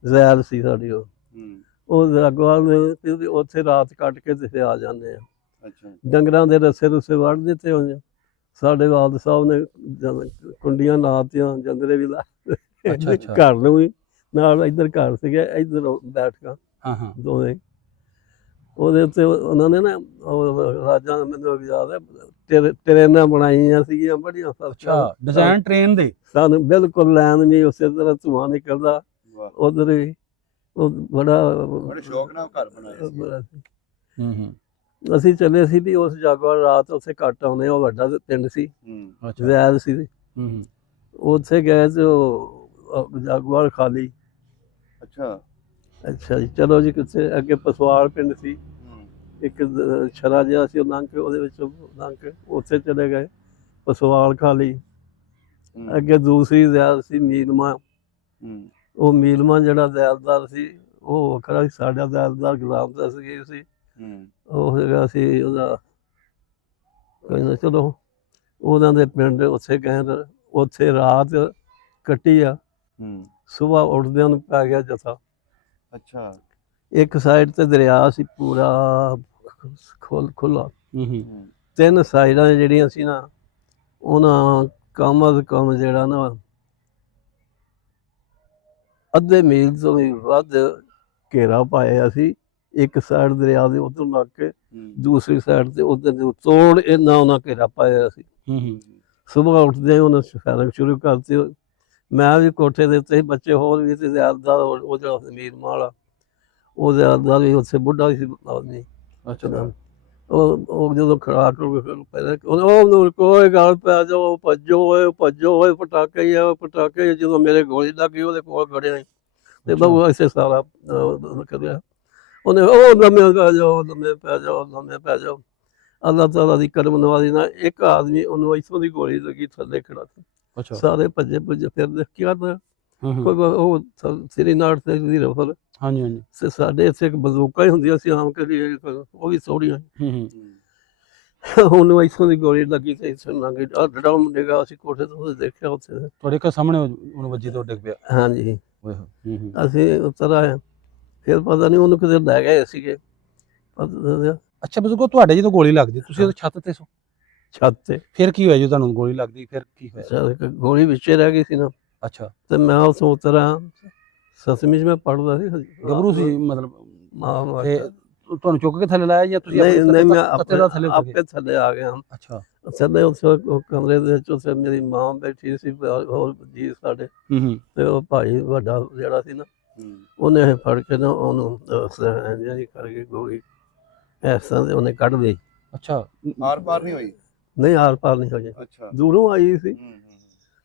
ਜ਼ੈਲ ਸੀ ਸਾਡੀ, ਉਹ ਜਾਗਵਾਲ ਨੇ ਉੱਥੇ ਰਾਤ ਕੱਟ ਕੇ ਤੇ ਆ ਜਾਂਦੇ ਆ। ਡੰਗਰਾਂ ਦੇ ਰੱਸੇ ਰੁੱਸੇ ਵੱਢ ਦਿੱਤੇ ਹੋਏ। ਸਾਡੇ ਵਾਲਦ ਸਾਹਿਬ ਨੇ ਕੁੰਡੀਆਂ ਲਾਤੀਆਂ, ਜੰਦਰੇ ਵੀ ਲਾ, ਘਰ ਨੂੰ ਵੀ ਨਾਲ, ਇੱਧਰ ਘਰ ਸੀਗਾ, ਇੱਧਰ ਬੈਠਕਾਂ ਦੋਵੇਂ। ਉਹਦੇ ਉੱਤੇ ਉਹਨਾਂ ਨੇ ਨਾ ਰਾਜਾਂ, ਮੈਨੂੰ ਯਾਦ ਹੈ, ਟਰੇਨਾਂ ਬਣਾਈਆਂ ਸੀਗੀਆਂ ਬੜੀਆਂ। ਅੱਛਾ, ਡਿਜ਼ਾਈਨ ਟ੍ਰੇਨ ਦੇ? ਸਾਨੂੰ ਬਿਲਕੁਲ ਲੈਣ ਨਹੀਂ, ਉਸੇ ਤਰ੍ਹਾਂ ਧੂੰਆਂ ਨਿਕਲਦਾ ਉਧਰ ਹੀ। ਉਹ ਬੜੇ ਸ਼ੌਕ ਨਾਲ ਘਰ ਬਣਾਇਆ ਸੀ। ਅਸੀਂ ਚੱਲੇ ਸੀ ਵੀ ਉਸ ਜਾਗਵਾਲ ਰਾਤ ਉੱਥੇ ਘੱਟ ਆਉਂਦੇ, ਉਹ ਵੱਡਾ ਪਿੰਡ ਸੀ, ਜ਼ੈਲ ਸੀ। ਉੱਥੇ ਗਏ ਤੇ ਉਹ ਜਾਗਵਾਲ ਖਾਲੀ। ਅੱਛਾ ਜੀ, ਚਲੋ ਜੀ। ਕਿੱਥੇ ਅੱਗੇ ਪਸਵਾਲ ਪਿੰਡ ਸੀ, ਇੱਕ ਛਰਾ ਜਿਹਾ ਸੀ, ਉਹ ਲੰਘ ਕੇ ਉਹਦੇ ਵਿੱਚ ਲੰਘ ਕੇ ਉੱਥੇ ਚਲੇ ਗਏ। ਪਸਵਾਲ ਖਾਲੀ। ਅੱਗੇ ਦੂਸਰੀ ਜ਼ੈਲ ਸੀ ਮੀਲਮਾ। ਉਹ ਮੀਲਮਾ ਜਿਹੜਾ ਜ਼ੈਲਦਾਰ ਸੀ ਉਹ ਵੱਖਰਾ ਸੀ, ਸਾਡਾ ਜ਼ੈਲਦਾਰ ਗੁਲਾਮ ਦਾ ਸੀ। ਉਹ ਹੈਗਾ ਸੀ ਉਹਦਾ ਕੋਈ ਨਾ। ਚਲੋ ਉਹਨਾਂ ਦੇ ਪਿੰਡ ਉੱਥੇ ਗਏ, ਉੱਥੇ ਰਾਤ ਕੱਟੀ ਆ। ਹੂੰ। ਸਵੇਰ ਉੱਠਦਿਆਂ ਨੂੰ ਪੈ ਗਿਆ ਜਥਾ। ਅੱਛਾ। ਇੱਕ ਸਾਈਡ ਤੇ ਦਰਿਆ ਸੀ ਪੂਰਾ ਖੁੱਲਾ, ਹੂੰ। 3 ਸਾਈਡਾਂ ਜਿਹੜੀਆਂ ਸੀ ਨਾ, ਉਹਨਾਂ ਕਮ ਅਜ਼ ਕਮ ਜਿਹੜਾ ਨਾ ਅੱਧੇ ਮੀਲ ਤੋਂ ਵੀ ਵੱਧ ਘੇਰਾ ਪਾਇਆ ਸੀ। ਇੱਕ ਸਾਈਡ ਦਰਿਆ ਦੇ ਉੱਧਰ ਲੱਗ ਕੇ, ਦੂਸਰੀ ਸਾਈਡ ਤੇ ਉੱਧਰ ਦੇ ਤੋੜ ਇੰਨਾ ਉਹਨਾਂ ਘੇਰਾ ਪਾਇਆ ਸੀ। ਸੁਬਾਹ ਉੱਠਦੇ ਉਹਨਾਂ ਸਫਾਰਿਸ਼ ਸ਼ੁਰੂ ਕਰਤੀ। ਮੈਂ ਵੀ ਕੋਠੇ ਦੇ ਉੱਤੇ, ਬੱਚੇ ਹੋਰ ਵੀ ਤੇ ਜ਼ਿਆਦਾ, ਉਹ ਜਿਹੜਾ ਮੀਰ ਮਾਲਾ ਉਹ ਜ਼ਿਆਦਾ ਵੀ ਉੱਥੇ ਬੁੱਢਾ ਸੀ ਆਦਮੀ। ਅੱਛਾ। ਉਹ ਜਦੋਂ ਖੜਾ ਪਹਿਲਾਂ ਉਹਨੂੰ ਕੋਈ ਗੱਲ ਪੈ ਜਾਓ, ਭੱਜੋ ਓਏ ਭੱਜੋ ਓਏ, ਪਟਾਕੇ ਹੀ ਆ ਪਟਾਕੇ। ਜਦੋਂ ਮੇਰੇ ਗੋਲੀ ਲੱਗੀ ਉਹਦੇ ਕੋਲ ਖੜਿਆ ਤੇ ਬਹੁਤ ਐਸੇ ਸਾਰਾ ਕਰਿਆ ਉਹਨੇ, ਉਹ ਲੰਮੇ ਪੈ ਜਾਓ, ਲੰਮੇ ਪੈ ਜਾਓ, ਲੰਮੇ ਪੈ ਜਾਓ। ਅੱਲਾਹ ਤਾਲਾ ਦੀ ਕਰਮ ਨਵਾਜ਼ੀ ਨਾਲ ਇੱਕ ਆਦਮੀ ਉਹਨੂੰ ਇੱਥੋਂ ਦੀ ਗੋਲੀ ਲੱਗੀ, ਥੱਲੇ ਖੜਾ ਸੀ। ਸਾਰੇ ਭੱਜੇ ਭੱਜੇ ਫਿਰਦੇ ਕੀ ਕਰਦਾ ਕੋਈ ਉਹ ਸ੍ਰੀਨਗਰ ਤੇ ਦੀ ਰਫਲ। ਹਾਂਜੀ ਹਾਂਜੀ। ਤੇ ਸਾਡੇ ਇੱਥੇ ਇੱਕ ਬੰਦੂਕਾਂ ਹੀ ਹੁੰਦੀਆਂ ਸੀ ਆਮ ਕਰੀ, ਉਹ ਵੀ ਥੋੜੀਆਂ। ਉਹਨੂੰ ਇੱਥੋਂ ਦੀ ਗੋਲੀ ਲੱਗੀ ਤੇ ਇੱਥੋਂ ਲੰਘ ਡੜਾ ਨਿਗਾਹ ਸੀ ਕੋਠੇ ਤੋਂ, ਦੇਖਿਆ ਉੱਥੇ ਤੁਹਾਡੇ ਘਰ ਸਾਹਮਣੇ ਉਹਨੂੰ ਵੱਜੀ ਤੋਂ ਡਿੱਗ ਪਿਆ। ਹਾਂਜੀ। ਅਸੀਂ ਉੱਤਰ ਆਏ, ਫਿਰ ਪਤਾ ਨਹੀਂ ਉਹਨੂੰ ਕਿਤੇ ਲੈ ਗਏ ਸੀਗੇ। ਅੱਛਾ ਬਜ਼ੁਰਗੋ, ਤੁਹਾਡੇ ਜਦੋਂ ਗੋਲੀ ਲੱਗਦੀ ਤੁਸੀਂ ਉਹਦੇ ਛੱਤ ਤੇ ਸੋ? ਛੱਤ ਤੇ। ਫਿਰ ਕੀ ਹੋਇਆ ਜਦੋਂ ਤੁਹਾਨੂੰ ਗੋਲੀ ਲੱਗਦੀ, ਫਿਰ ਕੀ ਹੋਇਆ? ਗੋਲੀ ਵਿੱਚੇ ਰਹਿ ਗਈ ਸੀ ਨਾ। ਅੱਛਾ। ਤੇ ਮੈਂ ਉੱਥੋਂ ਉਤਰਾਂ, 7ਵੀਂ 'ਚ ਮੈਂ ਪੜ੍ਹਦਾ ਸੀ, ਗੱਭਰੂ ਸੀ ਮਤਲਬ। ਤੇ ਤੁਹਾਨੂੰ ਚੁੱਕ ਕੇ ਥੱਲੇ ਲਾਇਆ ਜਾਂ ਤੁਸੀਂ ਨਹੀਂ ਮੈਂ ਆਪੇ ਥੱਲੇ ਆ ਗਿਆ। ਅੱਛਾ। ਥੱਲੇ ਉੱਥੇ ਕਮਰੇ ਦੇ ਵਿੱਚ ਉੱਥੇ ਮੇਰੀ ਮਾਂ ਬੈਠੀ ਸੀ, ਹੋਰ ਜੀ ਸਾਡੇ। ਤੇ ਉਹ ਭਾਈ ਵੱਡਾ ਜਿਹੜਾ ਸੀ ਨਾ, ਉਹਨੇ ਫੜ ਕੇ ਨਾ ਉਹਨੂੰ ਕਰਕੇ ਗੋਲੀ ਇਸ ਤਰ੍ਹਾਂ ਤੇ ਉਹਨੇ ਕੱਢ ਲਈ। ਅੱਛਾ। ਆਰ ਪਾਰ ਨਹੀਂ ਹੋਈ? ਨਹੀਂ, ਆਰ ਪਾਰ ਨਹੀਂ ਹੋਈ। ਅੱਛਾ। ਦੂਰੋਂ ਆਈ ਸੀ।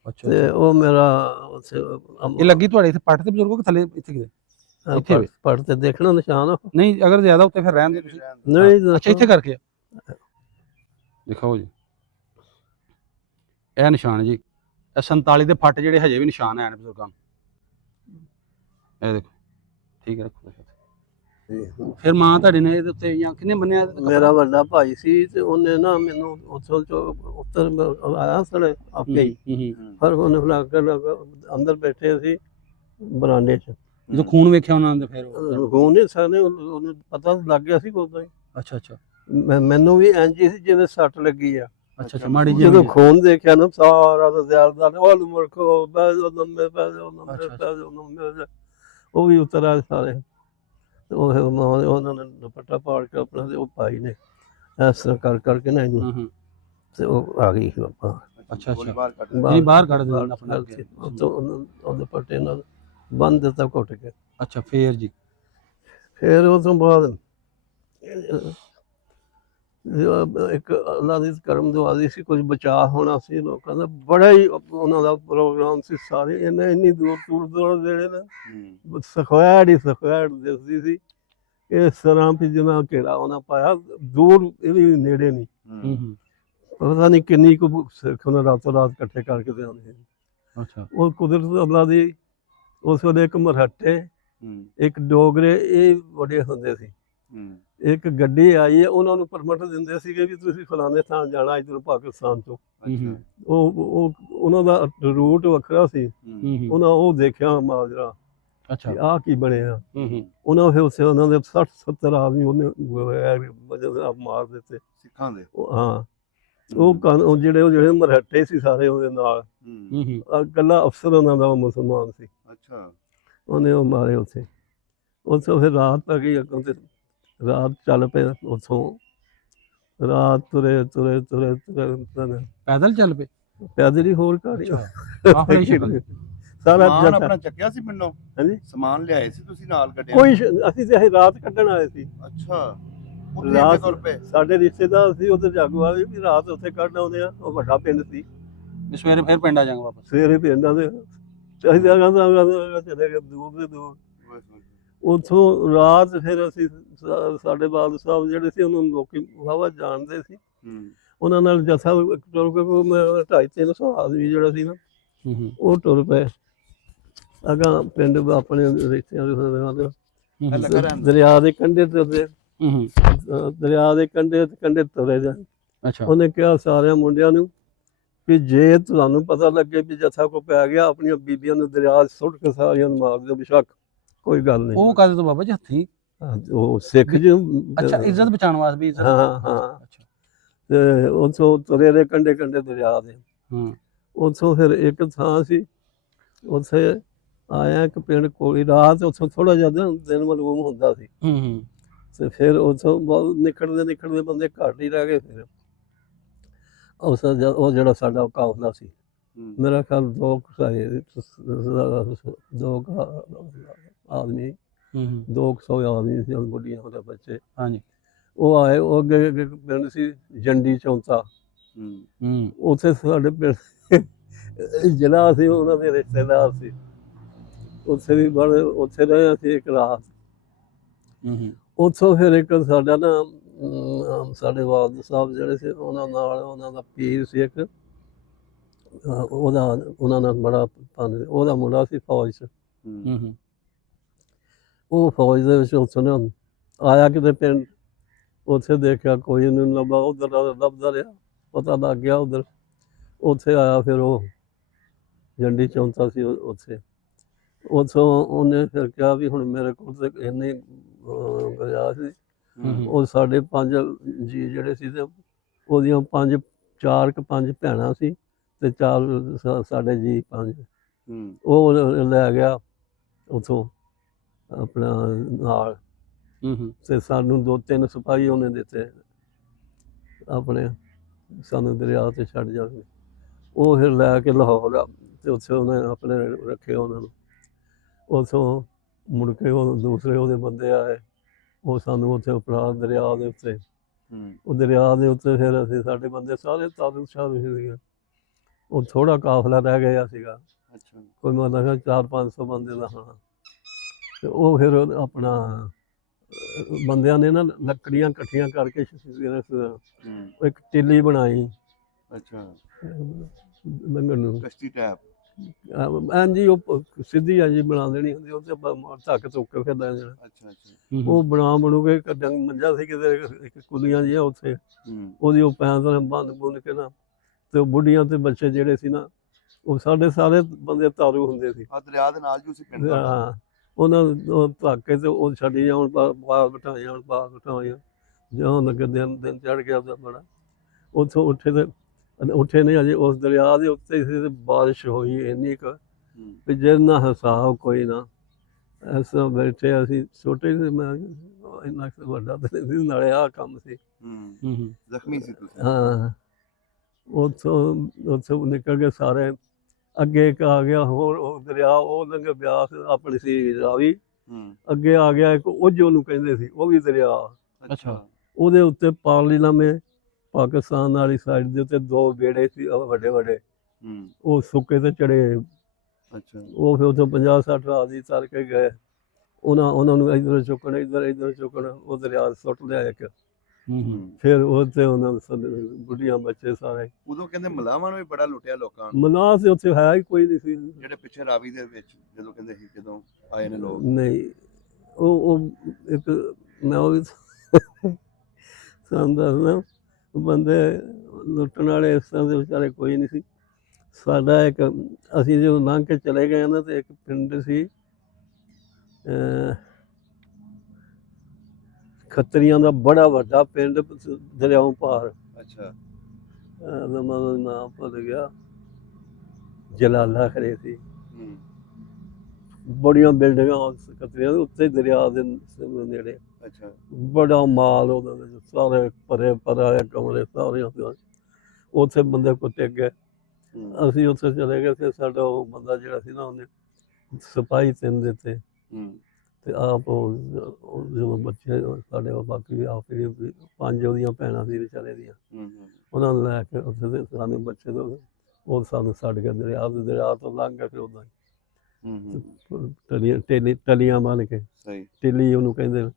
ਅੱਛਾ। ਤੇ ਉਹ ਮੇਰਾ ਉੱਥੇ ਇਹ ਲੱਗੀ ਤੁਹਾਡੇ ਇੱਥੇ ਪੱਟ ਤੇ ਬਜ਼ੁਰਗੋ ਕਿ ਥੱਲੇ ਇੱਥੇ ਕਿਤੇ? ਇੱਥੇ ਪੱਟ ਤੇ ਦੇਖਣਾ ਨਿਸ਼ਾਨ। ਨਹੀਂ, ਅਗਰ ਜ਼ਿਆਦਾ ਉੱਤੇ ਫਿਰ ਰਹਿਣ ਦੇ ਤੁਸੀਂ। ਨਹੀਂ। ਅੱਛਾ, ਇੱਥੇ ਕਰਕੇ ਦਿਖਾਓ ਜੀ, ਇਹ ਨਿਸ਼ਾਨ ਜੀ, ਇਹ 47 ਦੇ ਫੱਟ ਜਿਹੜੇ ਹਜੇ ਵੀ ਨਿਸ਼ਾਨ ਹੈ ਬਜ਼ੁਰਗਾਂ। ਇਹ ਦੇਖੋ, ਠੀਕ ਹੈ, ਰੱਖੋ। ਫਿਰ ਮਾਂ ਤੁਹਾਡੇ ਨੇ ਇਹਦੇ ਉੱਤੇ ਜਾਂ ਕਿਹਨੇ ਬੰਨਿਆ? ਮੇਰਾ ਵੱਡਾ ਭਾਈ ਸੀ ਤੇ ਉਹਨੇ ਨਾ ਮੈਨੂੰ ਉੱਥੋਂ ਉੱਤਰ ਆਇਆ ਸੜੇ ਆਪੇ ਹੀ। ਪਰ ਉਹਨੇ ਅੰਦਰ ਬੈਠੇ ਸੀ ਬਰਾਂਡੇ 'ਚ। ਜਦੋਂ ਖੂਨ ਵੇਖਿਆ ਉਹਨਾਂ ਨੇ ਫਿਰ ਖੂਨ ਨਹੀਂ ਸਕਦੇ, ਉਹਨੂੰ ਪਤਾ ਲੱਗ ਗਿਆ ਸੀ ਉਦੋਂ ਹੀ। ਅੱਛਾ ਅੱਛਾ। ਮੈਨੂੰ ਵੀ ਇੰਝ ਹੀ ਸੀ ਜਿਵੇਂ ਸੱਟ ਲੱਗੀ ਆ। ਅੱਛਾ ਅੱਛਾ। ਮਾੜੀ ਜਦੋਂ ਖੂਨ ਦੇਖਿਆ ਨਾ ਸਾਰਾ ਤਾਂ ਜ਼ਿਆਦਾ ਉਹ ਮੁਰਖੋ ਬੈ ਜਾਓ, ਲੰਮੇ ਪੈ ਜਾਓ, ਲੰਮੇ ਪੈ ਜਾਓ, ਲੰਮੇ ਪੈ ਜਾਓ। ਉਹ ਵੀ ਉਤਰ ਆਏ ਸਾਰੇ। ਉਹ ਉਹਨਾਂ ਨੇ ਦੁਪੱਟਾ ਪਾੜ ਕੇ ਆਪਣਾ, ਤੇ ਉਹ ਭਾਈ ਨੇ ਇਸ ਤਰ੍ਹਾਂ ਕਰ ਕਰਕੇ ਨਾ ਇਹਨੂੰ, ਤੇ ਉਹ ਆ ਗਈ ਬਾਬਾ। ਅੱਛਾ ਅੱਛਾ। ਬਾਹਰ ਕੱਢ ਦਿੱਤਾ ਆਪਣਾ ਉਹਦੇ ਪੱਟੇ ਨਾਲ ਬੰਨ ਦਿੱਤਾ ਘੁੱਟ ਕੇ। ਅੱਛਾ। ਫੇਰ ਜੀ? ਫਿਰ ਉਹ ਤੋਂ ਬਾਅਦ ਇੱਕ ਅੱਲਾ ਦੀ ਕਰਮ ਦੁਆਜ਼ੀ ਸੀ, ਕੁਝ ਬਚਾਅ ਹੋਣਾ ਸੀ ਲੋਕਾਂ ਦਾ। ਬੜਾ ਹੀ ਉਹਨਾਂ ਦਾ ਪ੍ਰੋਗਰਾਮ ਸੀ। ਸਾਰੇ ਇੰਨੀ ਦੂਰ ਜਿਹੜੇ ਨੇ ਸਖਵੈੜ ਹੀ ਸਖਵੈੜ ਦਿਸਦੀ ਸੀ। ਇਸ ਤਰ੍ਹਾਂ ਵੀ ਜਿਵੇਂ ਘੇਰਾ ਉਹਨਾਂ ਪਾਇਆ, ਦੂਰ ਇਹ ਵੀ ਨੇੜੇ ਨਹੀਂ। ਪਤਾ ਨਹੀਂ ਕਿੰਨੀ ਕੁ ਸਿੱਖ ਉਹਨਾਂ ਰਾਤੋਂ ਰਾਤ ਇਕੱਠੇ ਕਰਕੇ ਤੇ ਆਉਂਦੇ। ਅੱਛਾ। ਉਹ ਕੁਦਰਤ ਅੱਲਾ ਦੀ। ਉਸ ਵੇਲੇ ਇੱਕ ਮਰਹੱਟੇ, ਇੱਕ ਡੋਗਰੇ, ਇਹ ਬੜੇ ਹੁੰਦੇ ਸੀ। ਇੱਕ ਗੱਡੀ ਆਈ ਹੈ, ਉਹਨਾਂ ਨੂੰ ਪਰਮਿਟ ਦਿੰਦੇ ਸੀਗੇ ਵੀ ਤੁਸੀਂ ਫਲਾਣੇ ਥਾਂ ਜਾਣਾ ਇੱਧਰੋਂ ਪਾਕਿਸਤਾਨ ਤੋਂ। ਉਹ ਉਹਨਾਂ ਦਾ ਰੂਟ ਵੱਖਰਾ ਸੀ। ਉਹਨਾਂ ਉਹ ਦੇਖਿਆ ਮਾਜਰਾ। ਅੱਛਾ। ਆਹ ਕੀ ਬਣਿਆ। ਉਹਨਾਂ ਫਿਰ ਉੱਥੇ ਉਹਨਾਂ ਦੇ 60-70 ਆਦਮੀ ਉਹਨੇ ਮਾਰ ਦਿੱਤੇ ਸਿੱਖਾਂ ਦੇ। ਹਾਂ। ਉਹ ਜਿਹੜੇ ਮਰਹੱਟੇ ਸੀ ਸਾਰੇ ਉਹਦੇ ਨਾਲ। ਇਕੱਲਾ ਅਫਸਰ ਉਹਨਾਂ ਦਾ ਮੁਸਲਮਾਨ ਸੀ। ਅੱਛਾ। ਉਹਨੇ ਉਹ ਮਾਰੇ ਉੱਥੇ। ਉੱਥੋਂ ਫਿਰ ਰਾਤ ਪੈ ਗਈ ਅੱਗੋਂ, ਤੇ ਰਾਤ ਚੱਲ ਪਏ ਉੱਥੋਂ। ਰਾਤ ਤੁਰੇ ਤੁਰੇ ਤੁਰੇ ਤੁਰੇ। ਪੈਦਲ ਚੱਲ ਪਏ? ਪੈਦਲ ਹੀ, ਹੋਰ ਘਰ ਸਾਰਾ ਆਪਣਾ ਚੱਕਿਆ ਸੀ ਪਿੰਡੋਂ? ਹਾਂਜੀ। ਸਮਾਨ ਲਿਆਏ ਸੀ ਤੁਸੀਂ ਨਾਲ ਕੱਢਿਆ? ਕੋਈ ਅਸੀਂ ਤੇ ਰਾਤ ਕੱਢਣ ਆਏ ਸੀ। ਅੱਛਾ। ਸਾਡੇ ਰਿਸ਼ਤੇਦਾਰ ਸੀ ਉੱਧਰ ਜਾਗਵਾ ਵੀ ਰਾਤ ਉੱਥੇ ਕੱਢ ਆਉਂਦੇ ਆ। ਉਹ ਵੱਡਾ ਪਿੰਡ ਸੀ। ਸਵੇਰੇ ਫਿਰ ਪਿੰਡ ਆ ਜਾਵਾਂਗੇ ਵਾਪਸ? ਸਵੇਰੇ ਪਿੰਡਾਂ ਦੇ ਚਲੇ ਗਏ ਦੂਰ ਦੇ ਦੂਰ। ਉੱਥੋਂ ਰਾਤ ਫਿਰ ਅਸੀਂ ਸਾਡੇ ਬਾਦਲ ਸਾਹਿਬ ਜਿਹੜੇ ਸੀ, ਉਹਨਾਂ ਨੂੰ ਲੋਕੀ ਵਾਹਵਾ ਜਾਣਦੇ ਸੀ। ਉਹਨਾਂ ਨਾਲ ਜਥਾ 250-300 ਆਦਮੀ ਜਿਹੜਾ ਸੀ ਨਾ, ਉਹ ਟੁਰ ਪਏ ਅਗਾਂਹ ਪਿੰਡ ਆਪਣੇ ਰਿਸ਼ਤਿਆਂ ਦੇ ਦਰਿਆ ਦੇ ਕੰਢੇ ਤੇ। ਦਰਿਆ ਦੇ ਕੰਢੇ ਤੁਰੇ ਜਾਣ। ਉਹਨੇ ਕਿਹਾ ਸਾਰਿਆਂ ਮੁੰਡਿਆਂ ਨੂੰ ਵੀ ਜੇ ਤੁਹਾਨੂੰ ਪਤਾ ਲੱਗੇ ਵੀ ਜੱਥਾ ਕੋ ਪੈ ਗਿਆ, ਆਪਣੀਆਂ ਬੀਬੀਆਂ ਨੂੰ ਦਰਿਆ 'ਚ ਸੁੱਟ ਕੇ ਸਾਰੀਆਂ ਨੂੰ ਮਾਰ ਦਿਓ, ਬੇਸ਼ੱਕ ਕੋਈ ਗੱਲ ਨਹੀਂ। ਉਹ ਕਾਹਦੇ ਤੋਂ ਬਾਬਾ ਜੀ, ਹੱਥੀਂ? ਉਹ ਸਿੱਖ ਜੀ ਅੱਛਾ, ਇੱਜ਼ਤ ਬਚਾਉਣ ਵਾਸਤੇ ਵੀ ਇੱਜ਼ਤ। ਹਾਂ ਹਾਂ। ਅੱਛਾ। ਤੇ ਉੱਥੋਂ ਤੁਰੇ ਦੇ ਕੰਢੇ ਕੰਢੇ ਦਰਿਆ ਦੇ। ਉੱਥੋਂ ਫਿਰ ਇੱਕ ਥਾਂ ਸੀ, ਉੱਥੇ ਆਇਆ ਇੱਕ ਪਿੰਡ ਕੋਲੀ, ਰਾਤ ਉੱਥੋਂ ਥੋੜਾ ਜਿਹਾ ਦਿਨ ਮਲੂਮ ਹੁੰਦਾ ਸੀ। ਤੇ ਫਿਰ ਉੱਥੋਂ ਬਹੁਤ ਨਿਕਲਦੇ ਬੰਦੇ ਘੱਟ ਹੀ ਰਹਿ ਗਏ। ਫਿਰ ਉਹ ਜਿਹੜਾ ਸਾਡਾ ਕਾਫਲਾ ਸੀ, ਮੇਰਾ ਖਿਆਲ 2 ਆਦਮੀ, 200 ਆਦਮੀ ਸੀ, ਬੁੱਢੀਆਂ ਉਹਦੇ ਬੱਚੇ। ਹਾਂਜੀ। ਉਹ ਆਏ, ਉਹ ਅੱਗੇ ਪਿੰਡ ਸੀ ਜੰਡੀ ਚੌਂਤਾ। ਉੱਥੇ ਸਾਡੇ ਪਿੰਡ ਜ਼ਿਲ੍ਹਾ ਸੀ, ਉਹਨਾਂ ਦੇ ਰਿਸ਼ਤੇਦਾਰ ਸੀ। ਉੱਥੇ ਵੀ ਬੜੇ, ਉੱਥੇ ਰਹੇ ਅਸੀਂ ਇੱਕ ਰਾਤ। ਉੱਥੋਂ ਫਿਰ ਇੱਕ ਸਾਡਾ ਨਾ ਸਾਡੇ ਵਾਲਦ ਸਾਹਿਬ ਜਿਹੜੇ ਸੀ, ਉਹਨਾਂ ਨਾਲ ਉਹਨਾਂ ਦਾ ਪੀਰ ਸੀ ਇੱਕ, ਉਹਨਾਂ ਨਾਲ ਬੜਾ ਉਹਦਾ ਮੁੰਡਾ ਸੀ ਫੌਜ 'ਚ। ਉਹ ਫੌਜ ਦੇ ਵਿੱਚ ਉੱਥੋਂ ਨਾ ਆਇਆ ਕਿਤੇ ਪਿੰਡ, ਉੱਥੇ ਦੇਖਿਆ ਕੋਈ ਨਹੀਂ ਲੱਭਾ, ਉੱਧਰ ਲੱਭਦਾ ਰਿਹਾ, ਪਤਾ ਲੱਗ ਗਿਆ ਉੱਧਰ। ਉੱਥੇ ਆਇਆ ਫਿਰ ਉਹ ਜੰਡੀ ਚੌਂਤਾ ਸੀ ਉੱਥੇ। ਉੱਥੋਂ ਉਹਨੇ ਫਿਰ ਕਿਹਾ ਵੀ ਹੁਣ ਮੇਰੇ ਕੋਲ ਤਾਂ ਇੰਨੀ ਗੁੰਜਾਇਸ਼ ਸੀ। ਉਹ ਸਾਡੇ 5 ਜੀ ਜਿਹੜੇ ਸੀ, ਤੇ ਉਹਦੀਆਂ 4 ਭੈਣਾਂ ਸੀ ਤੇ 4 ਸਾਡੇ ਜੀ 5। ਉਹ ਲੈ ਗਿਆ ਉੱਥੋਂ ਆਪਣਾ ਨਾਲ, ਤੇ ਸਾਨੂੰ 2-3 ਸਿਪਾਹੀ ਉਹਨੇ ਦਿੱਤੇ ਆਪਣੇ, ਸਾਨੂੰ ਦਰਿਆ ਤੇ ਛੱਡ ਜਾਵੇ। ਉਹ ਫਿਰ ਲੈ ਕੇ ਲਾਹੌਰ, ਤੇ ਉੱਥੇ ਉਹਨੇ ਆਪਣੇ ਰੱਖੇ ਉਹਨਾਂ ਨੂੰ। ਉੱਥੋਂ ਮੁੜ ਕੇ ਉਹ ਦੂਸਰੇ ਉਹਦੇ ਬੰਦੇ ਆਏ, ਉਹ ਸਾਨੂੰ ਉੱਥੇ ਉਪਰਾ ਦਰਿਆ ਦੇ ਉੱਤੇ, ਉਹ ਦਰਿਆ ਦੇ ਉੱਤੇ ਫਿਰ ਅਸੀਂ ਸਾਡੇ ਬੰਦੇ ਸਾਰੇ ਤਾਰੂ ਸ਼ਾਰੂ ਸੀਗੇ। ਉਹ ਥੋੜਾ ਕਾਫਲਾ ਰਹਿ ਗਿਆ ਸੀਗਾ, ਕੋਈ ਮਤਲਬ 400-500 ਬੰਦੇ ਦਾ ਹੋਣਾ। ਤੇ ਉਹ ਫਿਰ ਆਪਣਾ ਬੰਦਿਆਂ ਨੇ ਨਾ ਲੱਕੜੀਆਂ ਇਕੱਠੀਆਂ ਕਰਕੇ ਇੱਕ ਟਿੱਲੀ ਬਣਾਈ। ਲੰਘਣ ਨੂੰ ਕਸ਼ਤੀ ਟੈਪ ਹਾਂਜੀ, ਉਹ ਸਿੱਧੀ ਆ ਜੀ ਬਣਾ ਦੇਣੀ ਹੁੰਦੀ, ਉਹ ਤੇ ਧੱਕ ਧੁੱਕ ਕੇ ਫਿਰ ਲੈ ਜਾਣਾ। ਉਹ ਬਣਾ ਕੇ ਮੰਜਾ ਸੀ ਕਿਤੇ, ਇੱਕ ਕੁਲੀਆਂ ਜਿਹੀਆਂ ਉੱਥੇ, ਉਹਦੀ ਉਹ ਪੈਰਾਂ ਤੋਂ ਬੰਨ ਬੁੰਨ ਕੇ ਨਾ, ਤੇ ਉਹ ਬੁੱਢੀਆਂ ਤੇ ਬੱਚੇ ਜਿਹੜੇ ਸੀ ਨਾ, ਉਹ ਸਾਡੇ ਸਾਰੇ ਬੰਦੇ ਤਾਰੂ ਹੁੰਦੇ ਸੀ। ਦਰਿਆ ਦੇ ਨਾਲ ਜੋ ਸੀ ਪਿੰਡ। ਹਾਂ, ਉਹਨਾਂ ਉਹ ਧੱਕ ਕੇ ਤੇ ਉਹ ਛੱਡੀ ਜਾਣ, ਬਾਹਰ ਬਿਠਾਈਆਂ ਜਿਉਂ ਲੱਗੇ ਦਿਨ ਚੜ੍ਹ ਗਿਆ ਉਹਦਾ ਬੜਾ। ਉੱਥੋਂ ਉੱਠੇ ਨਹੀਂ ਅਜੇ, ਉਸ ਦਰਿਆ ਦੇ ਉੱਤੇ ਸੀ ਤੇ ਬਾਰਿਸ਼ ਹੋਈ ਇੰਨੀ ਕੁ ਵੀ ਜਿਹਦਾ ਹਿਸਾਬ ਕੋਈ ਨਾ। ਇਸ ਤਰ੍ਹਾਂ ਬੈਠੇ ਅਸੀਂ, ਛੋਟੇ ਸੀ, ਮੈਂ ਇੰਨਾ ਵੱਡਾ ਤਾਂ ਨਹੀਂ ਸੀ, ਨਾਲੇ ਆਹ ਕੰਮ ਸੀ। ਜ਼ਖਮੀ ਸੀ ਤੁਸੀਂ? ਹਾਂ। ਉੱਥੋਂ ਨਿਕਲ ਕੇ ਸਾਰੇ ਅੱਗੇ ਇੱਕ ਆ ਗਿਆ ਹੋਰ, ਉਹ ਦਰਿਆ ਉਹ ਲੰਘੇ ਬਿਆਸ ਆਪਣੀ ਸੀ ਰਾਵੀ। ਅੱਗੇ ਆ ਗਿਆ ਇੱਕ ਉਜ ਉਹਨੂੰ ਕਹਿੰਦੇ ਸੀ, ਉਹ ਵੀ ਦਰਿਆ। ਅੱਛਾ। ਉਹਦੇ ਉੱਤੇ ਪਾਰਲੀਨਾਮੇ ਪਾਕਿਸਤਾਨ ਵਾਲੀ ਸਾਈਡ ਦੇ ਉੱਤੇ 2 ਬੇੜੇ ਸੀ ਵੱਡੇ ਵੱਡੇ, ਉਹ ਸੁੱਕੇ ਤੇ ਚੜੇ। ਉਹ ਫਿਰ ਉੱਥੋਂ 50-60 ਆਦਮੀ ਤਰ ਕੇ ਗਏ, ਉਹਨਾਂ ਨੂੰ ਇੱਧਰ ਚੁੱਕਣ, ਇੱਧਰ ਚੁੱਕਣ, ਉਹ ਦਰਿਆ ਸੁੱਟ ਲਿਆ ਇੱਕ। ਫਿਰ ਉੱਥੇ ਉਹਨਾਂ ਬੁੱਢੀਆਂ ਬੱਚੇ ਸਾਰੇ। ਉਦੋਂ ਕਹਿੰਦੇ ਮਲਾਵਾਂ ਨੂੰ ਵੀ ਬੜਾ ਲੁੱਟਿਆ ਲੋਕਾਂ ਨੂੰ। ਮਲਾਹ ਤੇ ਉੱਥੇ ਹੈ ਹੀ ਕੋਈ ਨਹੀਂ ਸੀ, ਜਿਹੜੇ ਪਿੱਛੇ ਰਾਵੀ ਦੇ ਵਿੱਚ ਜਦੋਂ ਕਹਿੰਦੇ ਸੀ ਜਦੋਂ ਆਏ ਨੇ ਲੋਕ। ਨਹੀਂ, ਉਹ ਇੱਕ ਮੈਂ ਉਹ ਸਾਨੂੰ ਦੱਸਦਾ, ਬੰਦੇ ਲੁੱਟਣ ਵਾਲੇ ਇਸ ਤਰ੍ਹਾਂ ਦੇ ਵਿਚਾਰੇ ਕੋਈ ਨਹੀਂ ਸੀ। ਸਾਡਾ ਇੱਕ, ਅਸੀਂ ਜਦੋਂ ਲੰਘ ਕੇ ਚਲੇ ਗਏ ਨਾ, ਤੇ ਇੱਕ ਪਿੰਡ ਸੀ ਖੱਤਰੀਆਂ ਦਾ, ਬੜਾ ਵੱਡਾ ਪਿੰਡ ਦਰਿਆਓਂ ਪਾਰ। ਨਾਮ ਭੁੱਲ ਗਿਆ, ਜਲਾਲਾ ਖਰੇ ਸੀ। ਬੜੀਆਂ ਬਿਲਡਿੰਗਾਂ ਖੱਤਰੀਆਂ ਦੇ ਉੱਤੇ, ਦਰਿਆ ਦੇ ਨੇੜੇ। ਬੜਾ ਮਾਲ ਉਹਦੇ ਵਿੱਚ, ਸਾਰੇ ਭਰੇ ਕਮਰੇ ਸਾਰਿਆਂ ਦੇ। ਉੱਥੇ ਬੰਦੇ ਕੁੱਤੇ ਗਏ, ਅਸੀਂ ਉੱਥੇ ਚਲੇ ਗਏ। ਫਿਰ ਸਾਡਾ ਉਹ ਬੰਦਾ ਜਿਹੜਾ ਸੀ ਨਾ, ਉਹਨੇ ਸਿਪਾਹੀ 3 ਦਿੱਤੇ, ਤੇ ਆਪ ਜਦੋਂ ਬੱਚੇ ਸਾਡੇ ਬਾਕੀ ਆਪ 5 ਉਹਦੀਆਂ ਭੈਣਾਂ ਸੀ ਵਿਚਾਰੇ ਦੀਆਂ, ਉਹਨਾਂ ਨੂੰ ਲੈ ਕੇ ਉੱਥੇ ਦੇ ਸਾਨੂੰ ਬੱਚੇ ਤੋਂ ਉਹ ਸਾਨੂੰ ਛੱਡ ਕੇ ਦਰਿਆ ਤੋਂ ਲੰਘ ਕੇ ਫਿਰ ਉੱਦਾਂ ਟਲੀਆਂ ਬੰਨ ਕੇ, ਟਿੱਲੀ ਉਹਨੂੰ ਕਹਿੰਦੇ।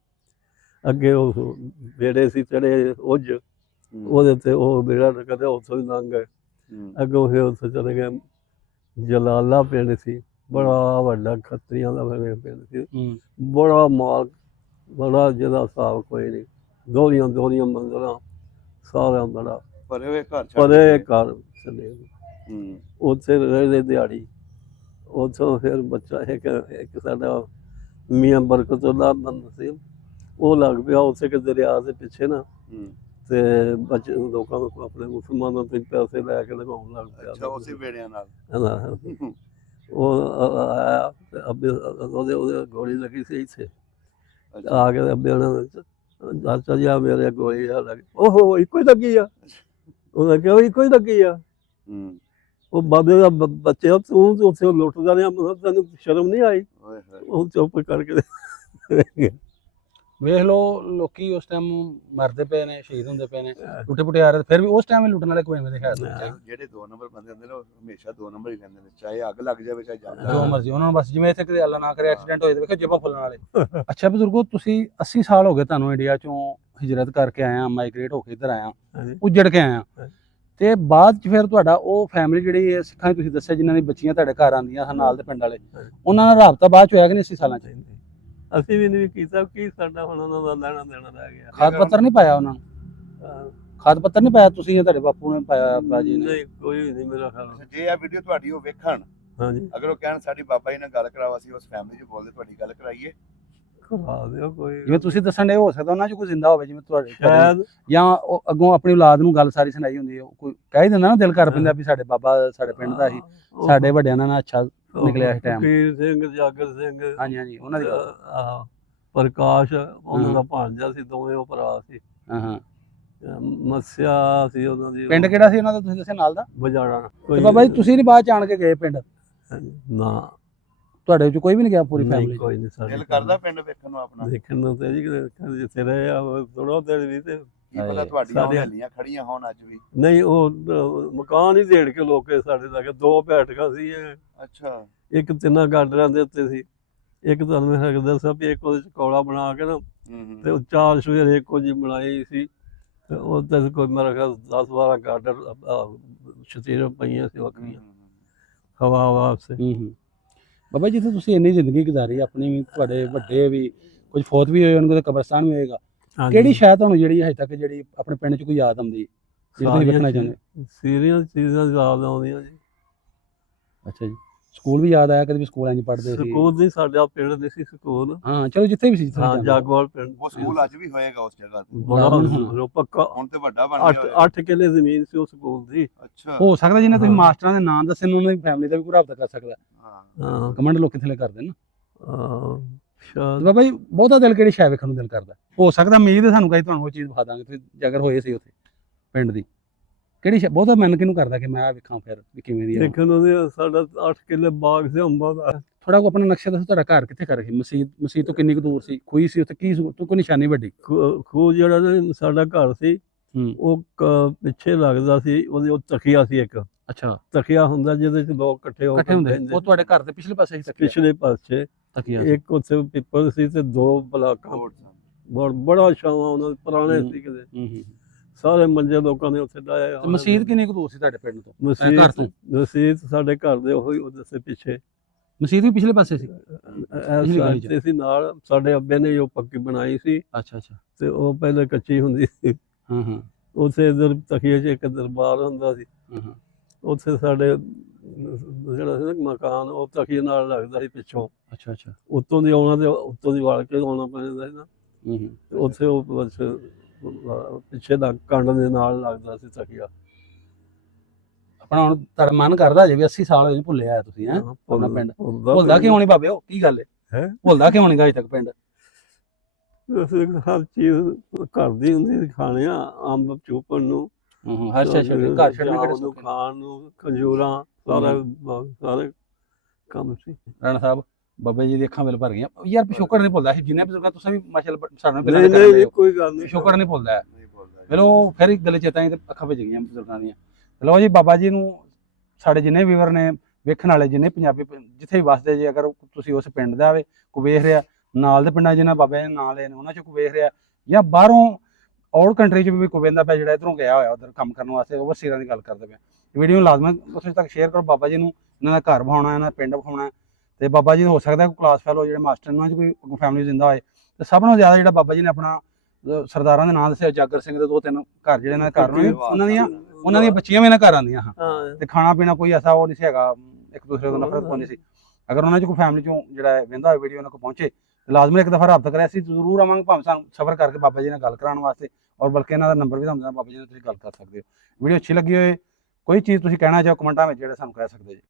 ਅੱਗੇ ਉਹ ਬੇੜੇ ਸੀ ਚੜੇ ਉਜ, ਉਹਦੇ ਤੇ ਉਹ ਬੇੜਾ ਕਦੇ ਉੱਥੋਂ ਹੀ ਲੰਘ ਗਏ। ਅੱਗੋਂ ਫਿਰ ਉੱਥੇ ਚਲੇ ਗਏ, ਜਲਾਲਾ ਪਿੰਡ ਸੀ, ਬੜਾ ਵੱਡਾ ਖੱਤਰੀਆਂ ਦਾ ਪਿੰਡ ਸੀ, ਬੜਾ ਮਾਲ, ਬੜਾ ਜਿਹਦਾ ਹਿਸਾਬ ਕੋਈ ਨਹੀਂ, ਦੋਹਰੀਆਂ ਮੰਜ਼ਿਲਾਂ, ਸਾਰਿਆਂ ਬੜਾ ਭਰੇ ਹੋਏ ਘਰ ਚਲੇ। ਉੱਥੇ ਰਹਿੰਦੇ ਦਿਹਾੜੀ। ਉੱਥੋਂ ਫਿਰ ਬੱਚਾ ਇੱਕ ਸਾਡਾ ਮੀਆਂ ਬਰਕਤੁੱਲਾ ਬੰਦਾ ਸੀ, ਉਹ ਲੱਗ ਪਿਆ ਉੱਥੇ ਕਿ ਦਰਿਆ ਦੇ ਪਿੱਛੇ ਨਾ, ਤੇ ਬੱਚੇ ਲੋਕਾਂ ਨੂੰ ਆਪਣੇ ਮੁਸਲਮਾਨਾਂ ਤੋਂ ਪੈਸੇ ਲੈ ਕੇ ਲਗਾਉਣ ਲੱਗ ਪਿਆ। ਅੱਛਾ, ਉਸੇ ਵੇੜਿਆਂ ਨਾਲ ਉਹ ਆਇਆ ਤੇ ਅੱਬੇ ਉਹਦੇ ਗੋਲੀ ਲੱਗੀ ਸੀ ਇੱਥੇ, ਆ ਕੇ ਅੱਬੇ ਉਹਨਾਂ ਨੇ ਚਾਚਾ ਜੀ ਮੇਰੇ ਗੋਲੀ ਆ ਲੱਗੀ। ਓਹੋ ਇੱਕੋ ਹੀ ਲੱਗੀ ਆ। ਉਹਨੇ ਕਿਹਾ ਇੱਕੋ ਹੀ ਲੱਗੀ ਆ। ਉਹ ਬਾਬੇ ਦਾ ਬੱਚੇ ਤੂੰ ਉੱਥੇ ਲੁੱਟਦਾ ਰਿਹਾ, ਤੈਨੂੰ ਸ਼ਰਮ ਨਹੀਂ ਆਈ? ਉਹ ਚੁੱਪ ਕਰਕੇ ਵੇਖ ਲਓ ਲੋਕੀ ਉਸ ਟਾਈਮ ਮਰਦੇ ਪਏ ਨੇ, ਸ਼ਹੀਦ ਹੁੰਦੇ ਪਏ ਨੇ, ਟੁੱਟੇ ਪੁੱਟੇ ਆ ਰਹੇ, ਫਿਰ ਵੀ ਉਸ ਟਾਈਮ ਹੀ ਲੁੱਟਣ ਵਾਲੇ ਕੋਈ ਐਵੇਂ ਦੇ ਹੈ ਜਿਹੜੇ 2 ਨੰਬਰ ਬੰਦੇ ਹੁੰਦੇ ਨੇ ਉਹ ਹਮੇਸ਼ਾ 2 ਨੰਬਰ ਹੀ ਕਹਿੰਦੇ ਨੇ, ਚਾਹੇ ਅੱਗ ਲੱਗ ਜਾਵੇ ਚਾਹੇ ਜਾਨ ਜੋ ਮਰਜ਼ੀ ਉਹਨਾਂ ਨੂੰ ਬਸ, ਜਿਵੇਂ ਇੱਥੇ ਕਿਤੇ ਅੱਲਾ ਨਾ ਕਰੇ ਐਕਸੀਡੈਂਟ ਹੋਏ ਤੇ ਵੇਖੋ ਜੇਬਾਂ ਫੁੱਲਣ ਵਾਲੇ। ਅੱਛਾ ਬਜ਼ੁਰਗੋ, ਤੁਸੀਂ 80 ਸਾਲ ਹੋ ਗਏ ਤੁਹਾਨੂੰ ਇੰਡੀਆ ਚੋਂ ਹਿਜਰਤ ਕਰਕੇ ਆਇਆ, ਮਾਈਗ੍ਰੇਟ ਹੋ ਕੇ ਇੱਧਰ ਆਇਆ, ਉੱਜੜ ਕੇ ਆਇਆ, ਤੇ ਬਾਅਦ ਚ ਫਿਰ ਤੁਹਾਡਾ ਉਹ ਫੈਮਿਲੀ ਜਿਹੜੀ ਹੈ ਸਿੱਖਾਂ ਤੁਸੀਂ ਦੱਸਿਆ ਜਿਨ੍ਹਾਂ ਦੀ ਬੱਚੀਆਂ ਤੁਹਾਡੇ ਘਰ ਆਉਂਦੀਆਂ ਹਨ ਨਾਲ ਦੇ ਪਿੰਡ ਵਾਲੇ, ਉਹਨਾਂ ਨਾਲ ਰਾਬਤਾ ਬਾਅਦ ਚ ਹੋਇਆ ਕਿ ਨਹੀਂ 80 ਸਾਲਾਂ ਚ? ਅਸੀਂ ਵੀ ਨਹੀਂ ਕੀਤਾ, ਕੀ ਸਾਡਾ ਹੁਣ ਉਹਨਾਂ ਦਾ ਲੈਣਾ ਦੇਣਾ ਰਹਿ ਗਿਆ। ਖਾਦ ਪੱਤਰ ਨਹੀਂ ਪਾਇਆ ਉਹਨਾਂ ਨੂੰ? ਖਾਦ ਪੱਤਰ ਨਹੀਂ ਪਾਇਆ ਤੁਸੀਂ ਜਾਂ ਤੁਹਾਡੇ ਬਾਪੂ ਨੇ ਪਾਇਆ? ਬਾਜੀ ਨੇ? ਨਹੀਂ, ਕੋਈ ਨਹੀਂ ਮੇਰਾ ਖਿਆਲ। ਜੇ ਇਹ ਵੀਡੀਓ ਤੁਹਾਡੀ ਉਹ ਵੇਖਣ, ਹਾਂਜੀ, ਅਗਰ ਉਹ ਕਹਿਣ ਸਾਡੀ ਬਾਬਾ ਜੀ ਨਾਲ ਗੱਲ ਕਰਾਵਾ, ਸੀ ਉਸ ਫੈਮਿਲੀ ਚ ਬੋਲਦੇ ਤੁਹਾਡੀ ਗੱਲ ਕਰਾਈਏ, ਕਰਾ ਦਿਓ ਕੋਈ। ਜਿਵੇਂ ਤੁਸੀਂ ਦੱਸਣ ਦੇ ਹੋ ਸਕਦਾ ਉਹਨਾਂ ਚ ਕੋਈ ਜ਼ਿੰਦਾ ਹੋਵੇ, ਜਿਵੇਂ ਤੁਹਾਡੇ ਸ਼ਾਇਦ, ਜਾਂ ਉਹ ਅੱਗੋਂ ਆਪਣੀ ਔਲਾਦ ਨੂੰ ਗੱਲ ਸਾਰੀ ਸੁਣਾਈ ਹੁੰਦੀ ਹੈ, ਕੋਈ ਕਹਿ ਹੀ ਦਿੰਦਾ ਨਾ, ਦਿਲ ਕਰ ਪੈਂਦਾ ਵੀ ਸਾਡੇ ਬਾਬਾ ਸਾਡੇ ਪਿੰਡ ਦਾ ਸੀ, ਸਾਡੇ ਵੱਡਿਆਂ ਨਾਲ ਅੱਛਾ ਨਿਕਲਿਆ ਇਸ ਟਾਈਮ। ਫਕੀਰ ਸਿੰਘ, ਜਾਗਰ ਸਿੰਘ, ਹਾਂਜੀ ਹਾਂਜੀ, ਉਹਨਾਂ ਦੀ ਪ੍ਰਕਾਸ਼ ਉਹਨਾਂ ਦਾ ਭਾਂਜਾ ਸੀ, ਦੋਵੇਂ ਉਹ ਭਰਾ ਸੀ। ਮੱਸਿਆ ਸੀ ਉਹਨਾਂ ਦੀ। ਪਿੰਡ ਕਿਹੜਾ ਸੀ ਉਹਨਾਂ ਦਾ ਤੁਸੀਂ ਦੱਸਿਆ ਨਾਲ ਦਾ? ਬਜਾਣਾ। ਤੇ ਬਾਬਾ ਜੀ ਤੁਸੀਂ ਨਹੀਂ ਬਾਅਦ ਚ ਆਣ ਕੇ ਗਏ ਪਿੰਡ? ਨਾ, ਤੁਹਾਡੇ ਵਿੱਚ ਕੋਈ ਵੀ ਨਹੀਂ ਗਿਆ ਪੂਰੀ ਫੈਮਿਲੀ? ਕੋਈ ਨਹੀਂ। ਸਾਡੇ ਦਿਲ ਕਰਦਾ ਪਿੰਡ ਵੇਖਣ ਨੂੰ ਆਪਣਾ? ਦੇਖਣ ਨੂੰ ਤੇ ਜੀ ਜਿੱਥੇ ਰਹੇ ਆ ਥੋੜਾ ਦੇਰ ਵੀ, ਤੇ ਕੀ ਪਤਾ ਤੁਹਾਡੀਆਂ ਹਵੇਲੀਆਂ ਖੜੀਆਂ ਹੋਣ ਅੱਜ ਵੀ। ਨਹੀਂ, ਉਹ ਮਕਾਨ ਹੀ ਦੇੜ ਕੇ ਲੋਕੇ ਸਾਡੇ ਲਾਗੇ 2 ਬੈਠਕਾਂ ਸੀ। ਅੱਛਾ, ਇੱਕ 3 ਗਾਡਰਾਂ ਦੇ ਉੱਤੇ ਸੀ, ਇੱਕ ਤੁਹਾਨੂੰ ਮੈਂ ਦੱਸਿਆ ਵੀ ਇੱਕ ਉਹਦੇ ਚ ਕੌਲਾ ਬਣਾ ਕੇ ਨਾ, ਤੇ ਉਹ 4 ਸਵੇਰੇ ਇੱਕੋ ਜਿਹੀ ਬਣਾਈ ਸੀ, ਤੇ ਉਹ ਤੇ ਕੋਈ ਮੇਰਾ ਖਿਆਲ 10-12 ਗਾਡਰ ਸ਼ਤੀਰ ਪਈਆਂ ਸੀ ਵੱਖਰੀਆਂ ਹਵਾ ਵਾਸਤੇ। ਬਾਬਾ ਜੀ, ਜਿੱਥੇ ਤੁਸੀਂ ਇੰਨੀ ਜ਼ਿੰਦਗੀ ਗੁਜ਼ਾਰੀ ਆਪਣੀ ਵੀ, ਤੁਹਾਡੇ ਵੱਡੇ ਵੀ ਕੁਝ ਫੌਤ ਵੀ ਹੋਏ ਉਹਨਾਂ ਦੇ ਕਬਰਸਤਾਨ ਵੀ ਹੋਏਗਾ, ਕਿਹੜੀ ਸ਼ਾਇਦ ਤੁਹਾਨੂੰ ਜਿਹੜੀ ਹਜੇ ਤੱਕ ਜਿਹੜੀ ਆਪਣੇ ਪਿੰਡ ਚ ਕੋਈ ਯਾਦ ਆਉਂਦੀ ਜਿਹੜੀ ਤੁਸੀਂ ਵੇਖਣਾ ਚਾਹੁੰਦੇ? ਸੀਰੀਅਸ ਚੀਜ਼ਾਂ ਯਾਦ ਆਉਂਦੀਆਂ ਜੀ। ਅੱਛਾ ਜੀ, ਸਕੂਲ ਵੀ ਯਾਦ ਆਇਆ ਕਦੇ ਵੀ ਸਕੂਲ ਇੰਜ ਪੜ੍ਹਦੇ ਸੀ? ਸਕੂਲ ਨਹੀਂ, ਸਾਡਾ ਪਿੰਡ ਨਹੀਂ ਸੀ ਸਕੂਲ। ਹਾਂ ਚਲੋ, ਜਿੱਥੇ ਵੀ ਸੀ। ਹਾਂ, ਜਾਗਵਾਲ ਪਿੰਡ। ਉਹ ਸਕੂਲ ਅੱਜ ਵੀ ਹੋਏਗਾ ਉਸ ਜਗ੍ਹਾ ਤੇ? ਬੜਾ ਪੱਕਾ, ਹੁਣ ਤੇ ਵੱਡਾ ਬਣ ਗਿਆ। 8 ਕਿੱਲੇ ਜ਼ਮੀਨ ਸੀ ਉਸ ਸਕੂਲ ਦੀ। ਅੱਛਾ, ਹੋ ਸਕਦਾ ਜਿਹਨੇ ਤੁਸੀਂ ਮਾਸਟਰਾਂ ਦੇ ਨਾਮ ਦੱਸੇ ਉਹਨਾਂ ਦੀ ਫੈਮਿਲੀ ਦਾ ਵੀ ਕੋਈ ਰਾਬਤਾ ਕਰ ਸਕਦਾ। ਹਾਂ, ਕਮੈਂਟ ਲੋਕ ਕਿੱਥੇ ਕਰਦੇ ਨੇ ਹਾਂ। ਬਾਬਾ ਜੀ, ਬਹੁਤਾ ਦਿਲ ਕਿਹੜੀ ਸ਼ੈ ਵੇਖਣ ਨੂੰ ਦਿਲ ਕਰਦਾ? ਹੋ ਸਕਦਾ ਉਮੀਦ ਹੈ ਸਾਨੂੰ ਕਹੀ ਤੁਹਾਨੂੰ ਉਹ ਚੀਜ਼ ਵਿਖਾ ਦਾਂਗੇ, ਤੁਸੀਂ ਅਗਰ ਹੋਏ ਸੀ ਉੱਥੇ ਪਿੰਡ ਦੀ, ਕਿਹੜੀ ਬਹੁਤਾ ਮਨ ਕਿਹਨੂੰ ਕਰਦਾ ਕਿ ਮੈਂ ਵੇਖਾਂ ਫਿਰ ਵੀ ਕਿਵੇਂ ਦੀ? ਦੇਖਣ ਨੂੰ ਸਾਡਾ 8 ਕਿੱਲੇ ਬਾਗ ਸੀ ਅੰਬਾਂ ਦਾ। ਥੋੜਾ ਕੋ ਆਪਣਾ ਨਕਸ਼ਾ ਦੱਸੋ, ਤੁਹਾਡਾ ਘਰ ਕਿੱਥੇ ਕਰ ਸੀ? ਮਸਜਿਦ ਤੋਂ ਕਿੰਨੀ ਕੁ ਦੂਰ ਸੀ? ਖੂਹੀ ਸੀ ਉੱਥੇ? ਕੀ ਕੋਈ ਨਿਸ਼ਾਨੀ ਵੱਡੀ? ਖੂਹ ਜਿਹੜਾ ਸਾਡਾ ਘਰ ਸੀ, ਉਹ ਪਿੱਛੇ ਲੱਗਦਾ ਸੀ, ਉਹਦੇ ਉਹ ਤਖੀਆ ਸੀ ਇੱਕ। ਅੱਛਾ, ਤਖੀਆ ਹੁੰਦਾ ਜਿਹਦੇ ਚ ਲੋਕ ਇਕੱਠੇ ਹੁੰਦੇ। ਉਹ ਤੁਹਾਡੇ ਘਰ ਦੇ ਪਿਛਲੇ ਪਾਸੇ ਸੀ? ਪਿਛਲੇ ਪਾਸੇ ਤਖੀਆ ਇੱਕ ਉੱਥੇ ਪਿੱਪਲ ਸੀ ਤੇ 2 ਬਲਾਕਾਂ। ਬੜਾ ਛਾਵਾਂ ਉਹਨਾਂ ਦੇ, ਪੁਰਾਣੇ ਸੀ ਕਿਤੇ, ਸਾਰੇ ਮੰਜੇ ਲੋਕਾਂ ਨੇ ਉੱਥੇ ਡਾਇਆ। ਮਸਜਿਦ ਕਿੰਨੀ ਕੁ ਦੂਰ ਸੀ ਤੁਹਾਡੇ ਪਿੰਡ ਤੋਂ? ਮਸਜਿਦ ਸਾਡੇ ਘਰ ਦੇ ਉਹੀ ਉਹਦੇ ਪਿੱਛੇ। ਮਸਜਿਦ ਵੀ ਪਿਛਲੇ ਪਾਸੇ ਸੀ? ਸੀ ਨਾਲ ਸਾਡੇ ਅੱਬੇ ਨੇ ਜੋ ਪੱਕੀ ਬਣਾਈ ਸੀ। ਅੱਛਾ ਅੱਛਾ, ਤੇ ਉਹ ਪਹਿਲੇ ਕੱਚੀ ਹੁੰਦੀ ਸੀ। ਉੱਥੇ ਇਧਰ ਤਖੀਏ 'ਚ ਇੱਕ ਦਰਬਾਰ ਹੁੰਦਾ ਸੀ। ਉੱਥੇ ਸਾਡੇ ਜਿਹੜਾ ਸੀ ਨਾ ਮਕਾਨ, ਉਹ ਤਖੀਏ ਨਾਲ ਲੱਗਦਾ ਸੀ ਪਿੱਛੋਂ। ਅੱਛਾ ਅੱਛਾ, ਉੱਤੋਂ ਦੀ ਆਉਣਾ ਤੇ ਉੱਤੋਂ ਦੀ ਵੜ ਕੇ ਆਉਣਾ ਪੈਂਦਾ ਸੀ ਨਾ। ਉੱਥੇ ਉਹ ਬਸ ਪਿੱਛੇ ਦਾ ਕੰਡ ਦੇ ਨਾਲ ਲੱਗਦਾ ਸੀ ਤਖੀਆ। ਆਪਣਾ ਹੁਣ ਤੁਹਾਡਾ ਮਨ ਕਰਦਾ ਜੇ ਵੀ 80 ਸਾਲ ਹੋਏ ਭੁੱਲਿਆ ਤੁਸੀਂ? ਹੈ ਆਪਣਾ ਪਿੰਡ ਭੁੱਲਦਾ ਕਿਉਂ ਨਹੀਂ ਬਾਬੇ? ਉਹ ਕੀ ਗੱਲ ਹੈ, ਭੁੱਲਦਾ ਕਿਉਂ ਨਹੀਂ ਅਜੇ ਤੱਕ ਪਿੰਡ? ਹਰ ਚੀਜ਼ ਘਰ ਦੀ ਹੁੰਦੀ, ਖਾਣੇ ਆ, ਅੰਬ ਚੂਪਣ ਨੂੰ, ਘਰ ਛੱਡਣ ਨੂੰ, ਖਾਣ ਨੂੰ, ਖੰਜੂਰਾਂ, ਸਾਰੇ ਕੰਮ ਸੀ। ਰਾਣਾ ਸਾਹਿਬ, ਬਾਬਾ ਜੀ ਦੀ ਅੱਖਾਂ ਵਿੱਚ ਭਰ ਗਈਆਂ ਯਾਰ। ਪਿਛੋਕੜ ਨਹੀਂ ਭੁੱਲਦਾ ਸੀ, ਜਿੰਨੇ ਬਜ਼ੁਰਗਾਂ ਤੁਸੀਂ ਵੀ ਮਾਸ਼ਾਅੱਲਾ ਸਾਨੂੰ ਕੋਈ ਗੱਲ ਨਹੀਂ, ਪਿਛੋਕੜ ਨਹੀਂ ਭੁੱਲਦਾ। ਚਲੋ ਫਿਰ ਗਲੇ ਚੇਤਾ ਤੇ ਅੱਖਾਂ ਵਿੱਚ ਗਈਆਂ ਬਜ਼ੁਰਗਾਂ ਦੀਆਂ। ਚਲੋ ਜੀ, ਬਾਬਾ ਜੀ ਨੂੰ ਸਾਡੇ ਜਿੰਨੇ ਵੀਵਰ ਨੇ ਵੇਖਣ ਵਾਲੇ, ਜਿੰਨੇ ਪੰਜਾਬੀ ਜਿੱਥੇ ਵੀ ਵਸਦੇ, ਜੇ ਅਗਰ ਤੁਸੀਂ ਉਸ ਪਿੰਡ ਦਾ ਆਵੇ ਕੋਈ ਵੇਖ ਰਿਹਾ, ਨਾਲ ਦੇ ਪਿੰਡਾਂ ਜਿਹਨਾਂ ਬਾਬਾ ਜੀ ਨੇ ਨਾਂ ਲਏ ਨੇ ਉਹਨਾਂ 'ਚ ਕੋਈ ਵੇਖ ਰਿਹਾ, ਜਾਂ ਬਾਹਰੋਂ ਆਊਟ ਕੰਟਰੀ 'ਚ ਵੀ ਕੋਈ ਵੇਖਦਾ ਪਿਆ ਜਿਹੜਾ ਇੱਧਰੋਂ ਗਿਆ ਹੋਇਆ ਉੱਧਰ ਕੰਮ ਕਰਨ ਵਾਸਤੇ, ਓਵਰਸੀਅਰਾਂ ਦੀ ਗੱਲ ਕਰਦੇ ਪਿਆ, ਵੀਡੀਓ ਨੂੰ ਲਾਜ਼ਮੀ ਉੱਥੇ ਤੱਕ ਸ਼ੇਅਰ ਕਰੋ। ਬਾਬਾ ਜੀ ਨੂੰ ਇਹਨਾਂ ਦਾ ਘਰ ਵਿਖਾਉਣਾ, ਇਹਨਾਂ ਦਾ ਪਿੰਡ ਵਿਖਾਉਣਾ, ਤੇ ਬਾਬਾ ਜੀ ਹੋ ਸਕਦਾ ਕੋਈ ਕਲਾਸ ਫੈਲੋ ਜਿਹੜੇ ਮਾਸਟਰ ਉਹਨਾਂ 'ਚ ਕੋਈ ਫੈਮਿਲੀ ਜ਼ਿੰਦਾ ਹੋਏ। ਤੇ ਸਭ ਨਾਲੋਂ ਜ਼ਿਆਦਾ ਜਿਹੜਾ ਬਾਬਾ ਜੀ ਨੇ ਆਪਣਾ ਸਰਦਾਰਾਂ ਦੇ ਨਾਂ ਦੱਸਿਆ, ਜਾਗਰ ਸਿੰਘ ਦੇ 2-3 ਘਰ ਜਿਹੜੇ ਇਹਨਾਂ ਦੇ ਘਰ ਨੇ, ਉਹਨਾਂ ਦੀਆਂ ਉਹਨਾਂ ਦੀਆਂ ਬੱਚੀਆਂ ਵੀ ਇਹਨਾਂ ਘਰ ਆਉਂਦੀਆਂ ਹਾਂ ਹਾਂ ਤੇ ਖਾਣਾ ਪੀਣਾ ਕੋਈ ਐਸਾ ਉਹ ਨਹੀਂ ਸੀ ਹੈਗਾ, ਇੱਕ ਦੂਸਰੇ ਤੋਂ ਨਫ਼ਰਤ ਕੋਈ ਨਹੀਂ ਸੀ। ਅਗਰ ਉਹਨਾਂ 'ਚ ਕੋਈ ਫੈਮਿਲੀ 'ਚੋਂ ਜਿਹੜਾ ਵਹਿੰਦਾ ਹੋਵੇ ਵੀਡੀਓ ਉਹਨਾਂ ਕੋਲ ਪਹੁੰਚੇ ਤੇ ਲਾਜ਼ਮੀ ਇੱਕ ਦਫਾ ਰਾਬਤਾ ਕਰਿਆ, ਅਸੀਂ ਜ਼ਰੂਰ ਆਵਾਂਗੇ, ਭਾਵੇਂ ਸਾਨੂੰ ਸਬਰ ਕਰਕੇ ਬਾਬਾ ਜੀ ਨਾਲ ਗੱਲ ਕਰਾਉਣ ਵਾਸਤੇ, ਔਰ ਬਲਕਿ ਇਹਨਾਂ ਦਾ ਨੰਬਰ ਵੀ ਤੁਹਾਨੂੰ ਦੇਣਾ, ਬਾਬਾ ਜੀ ਨਾਲ ਤੁਸੀਂ ਗੱਲ ਕਰ ਸਕਦੇ ਹੋ। ਵੀਡੀਓ ਅੱਛੀ ਲੱਗੀ ਹੋਏ, ਕੋਈ ਚੀਜ਼ ਤੁਸੀਂ ਕਹਿਣਾ ਚਾਹੋ ਕਮੈਂਟਾਂ ਵਿੱਚ ਜਿਹੜੇ ਸਾਨੂੰ ਕਹਿ ਸਕਦੇ ਜੀ।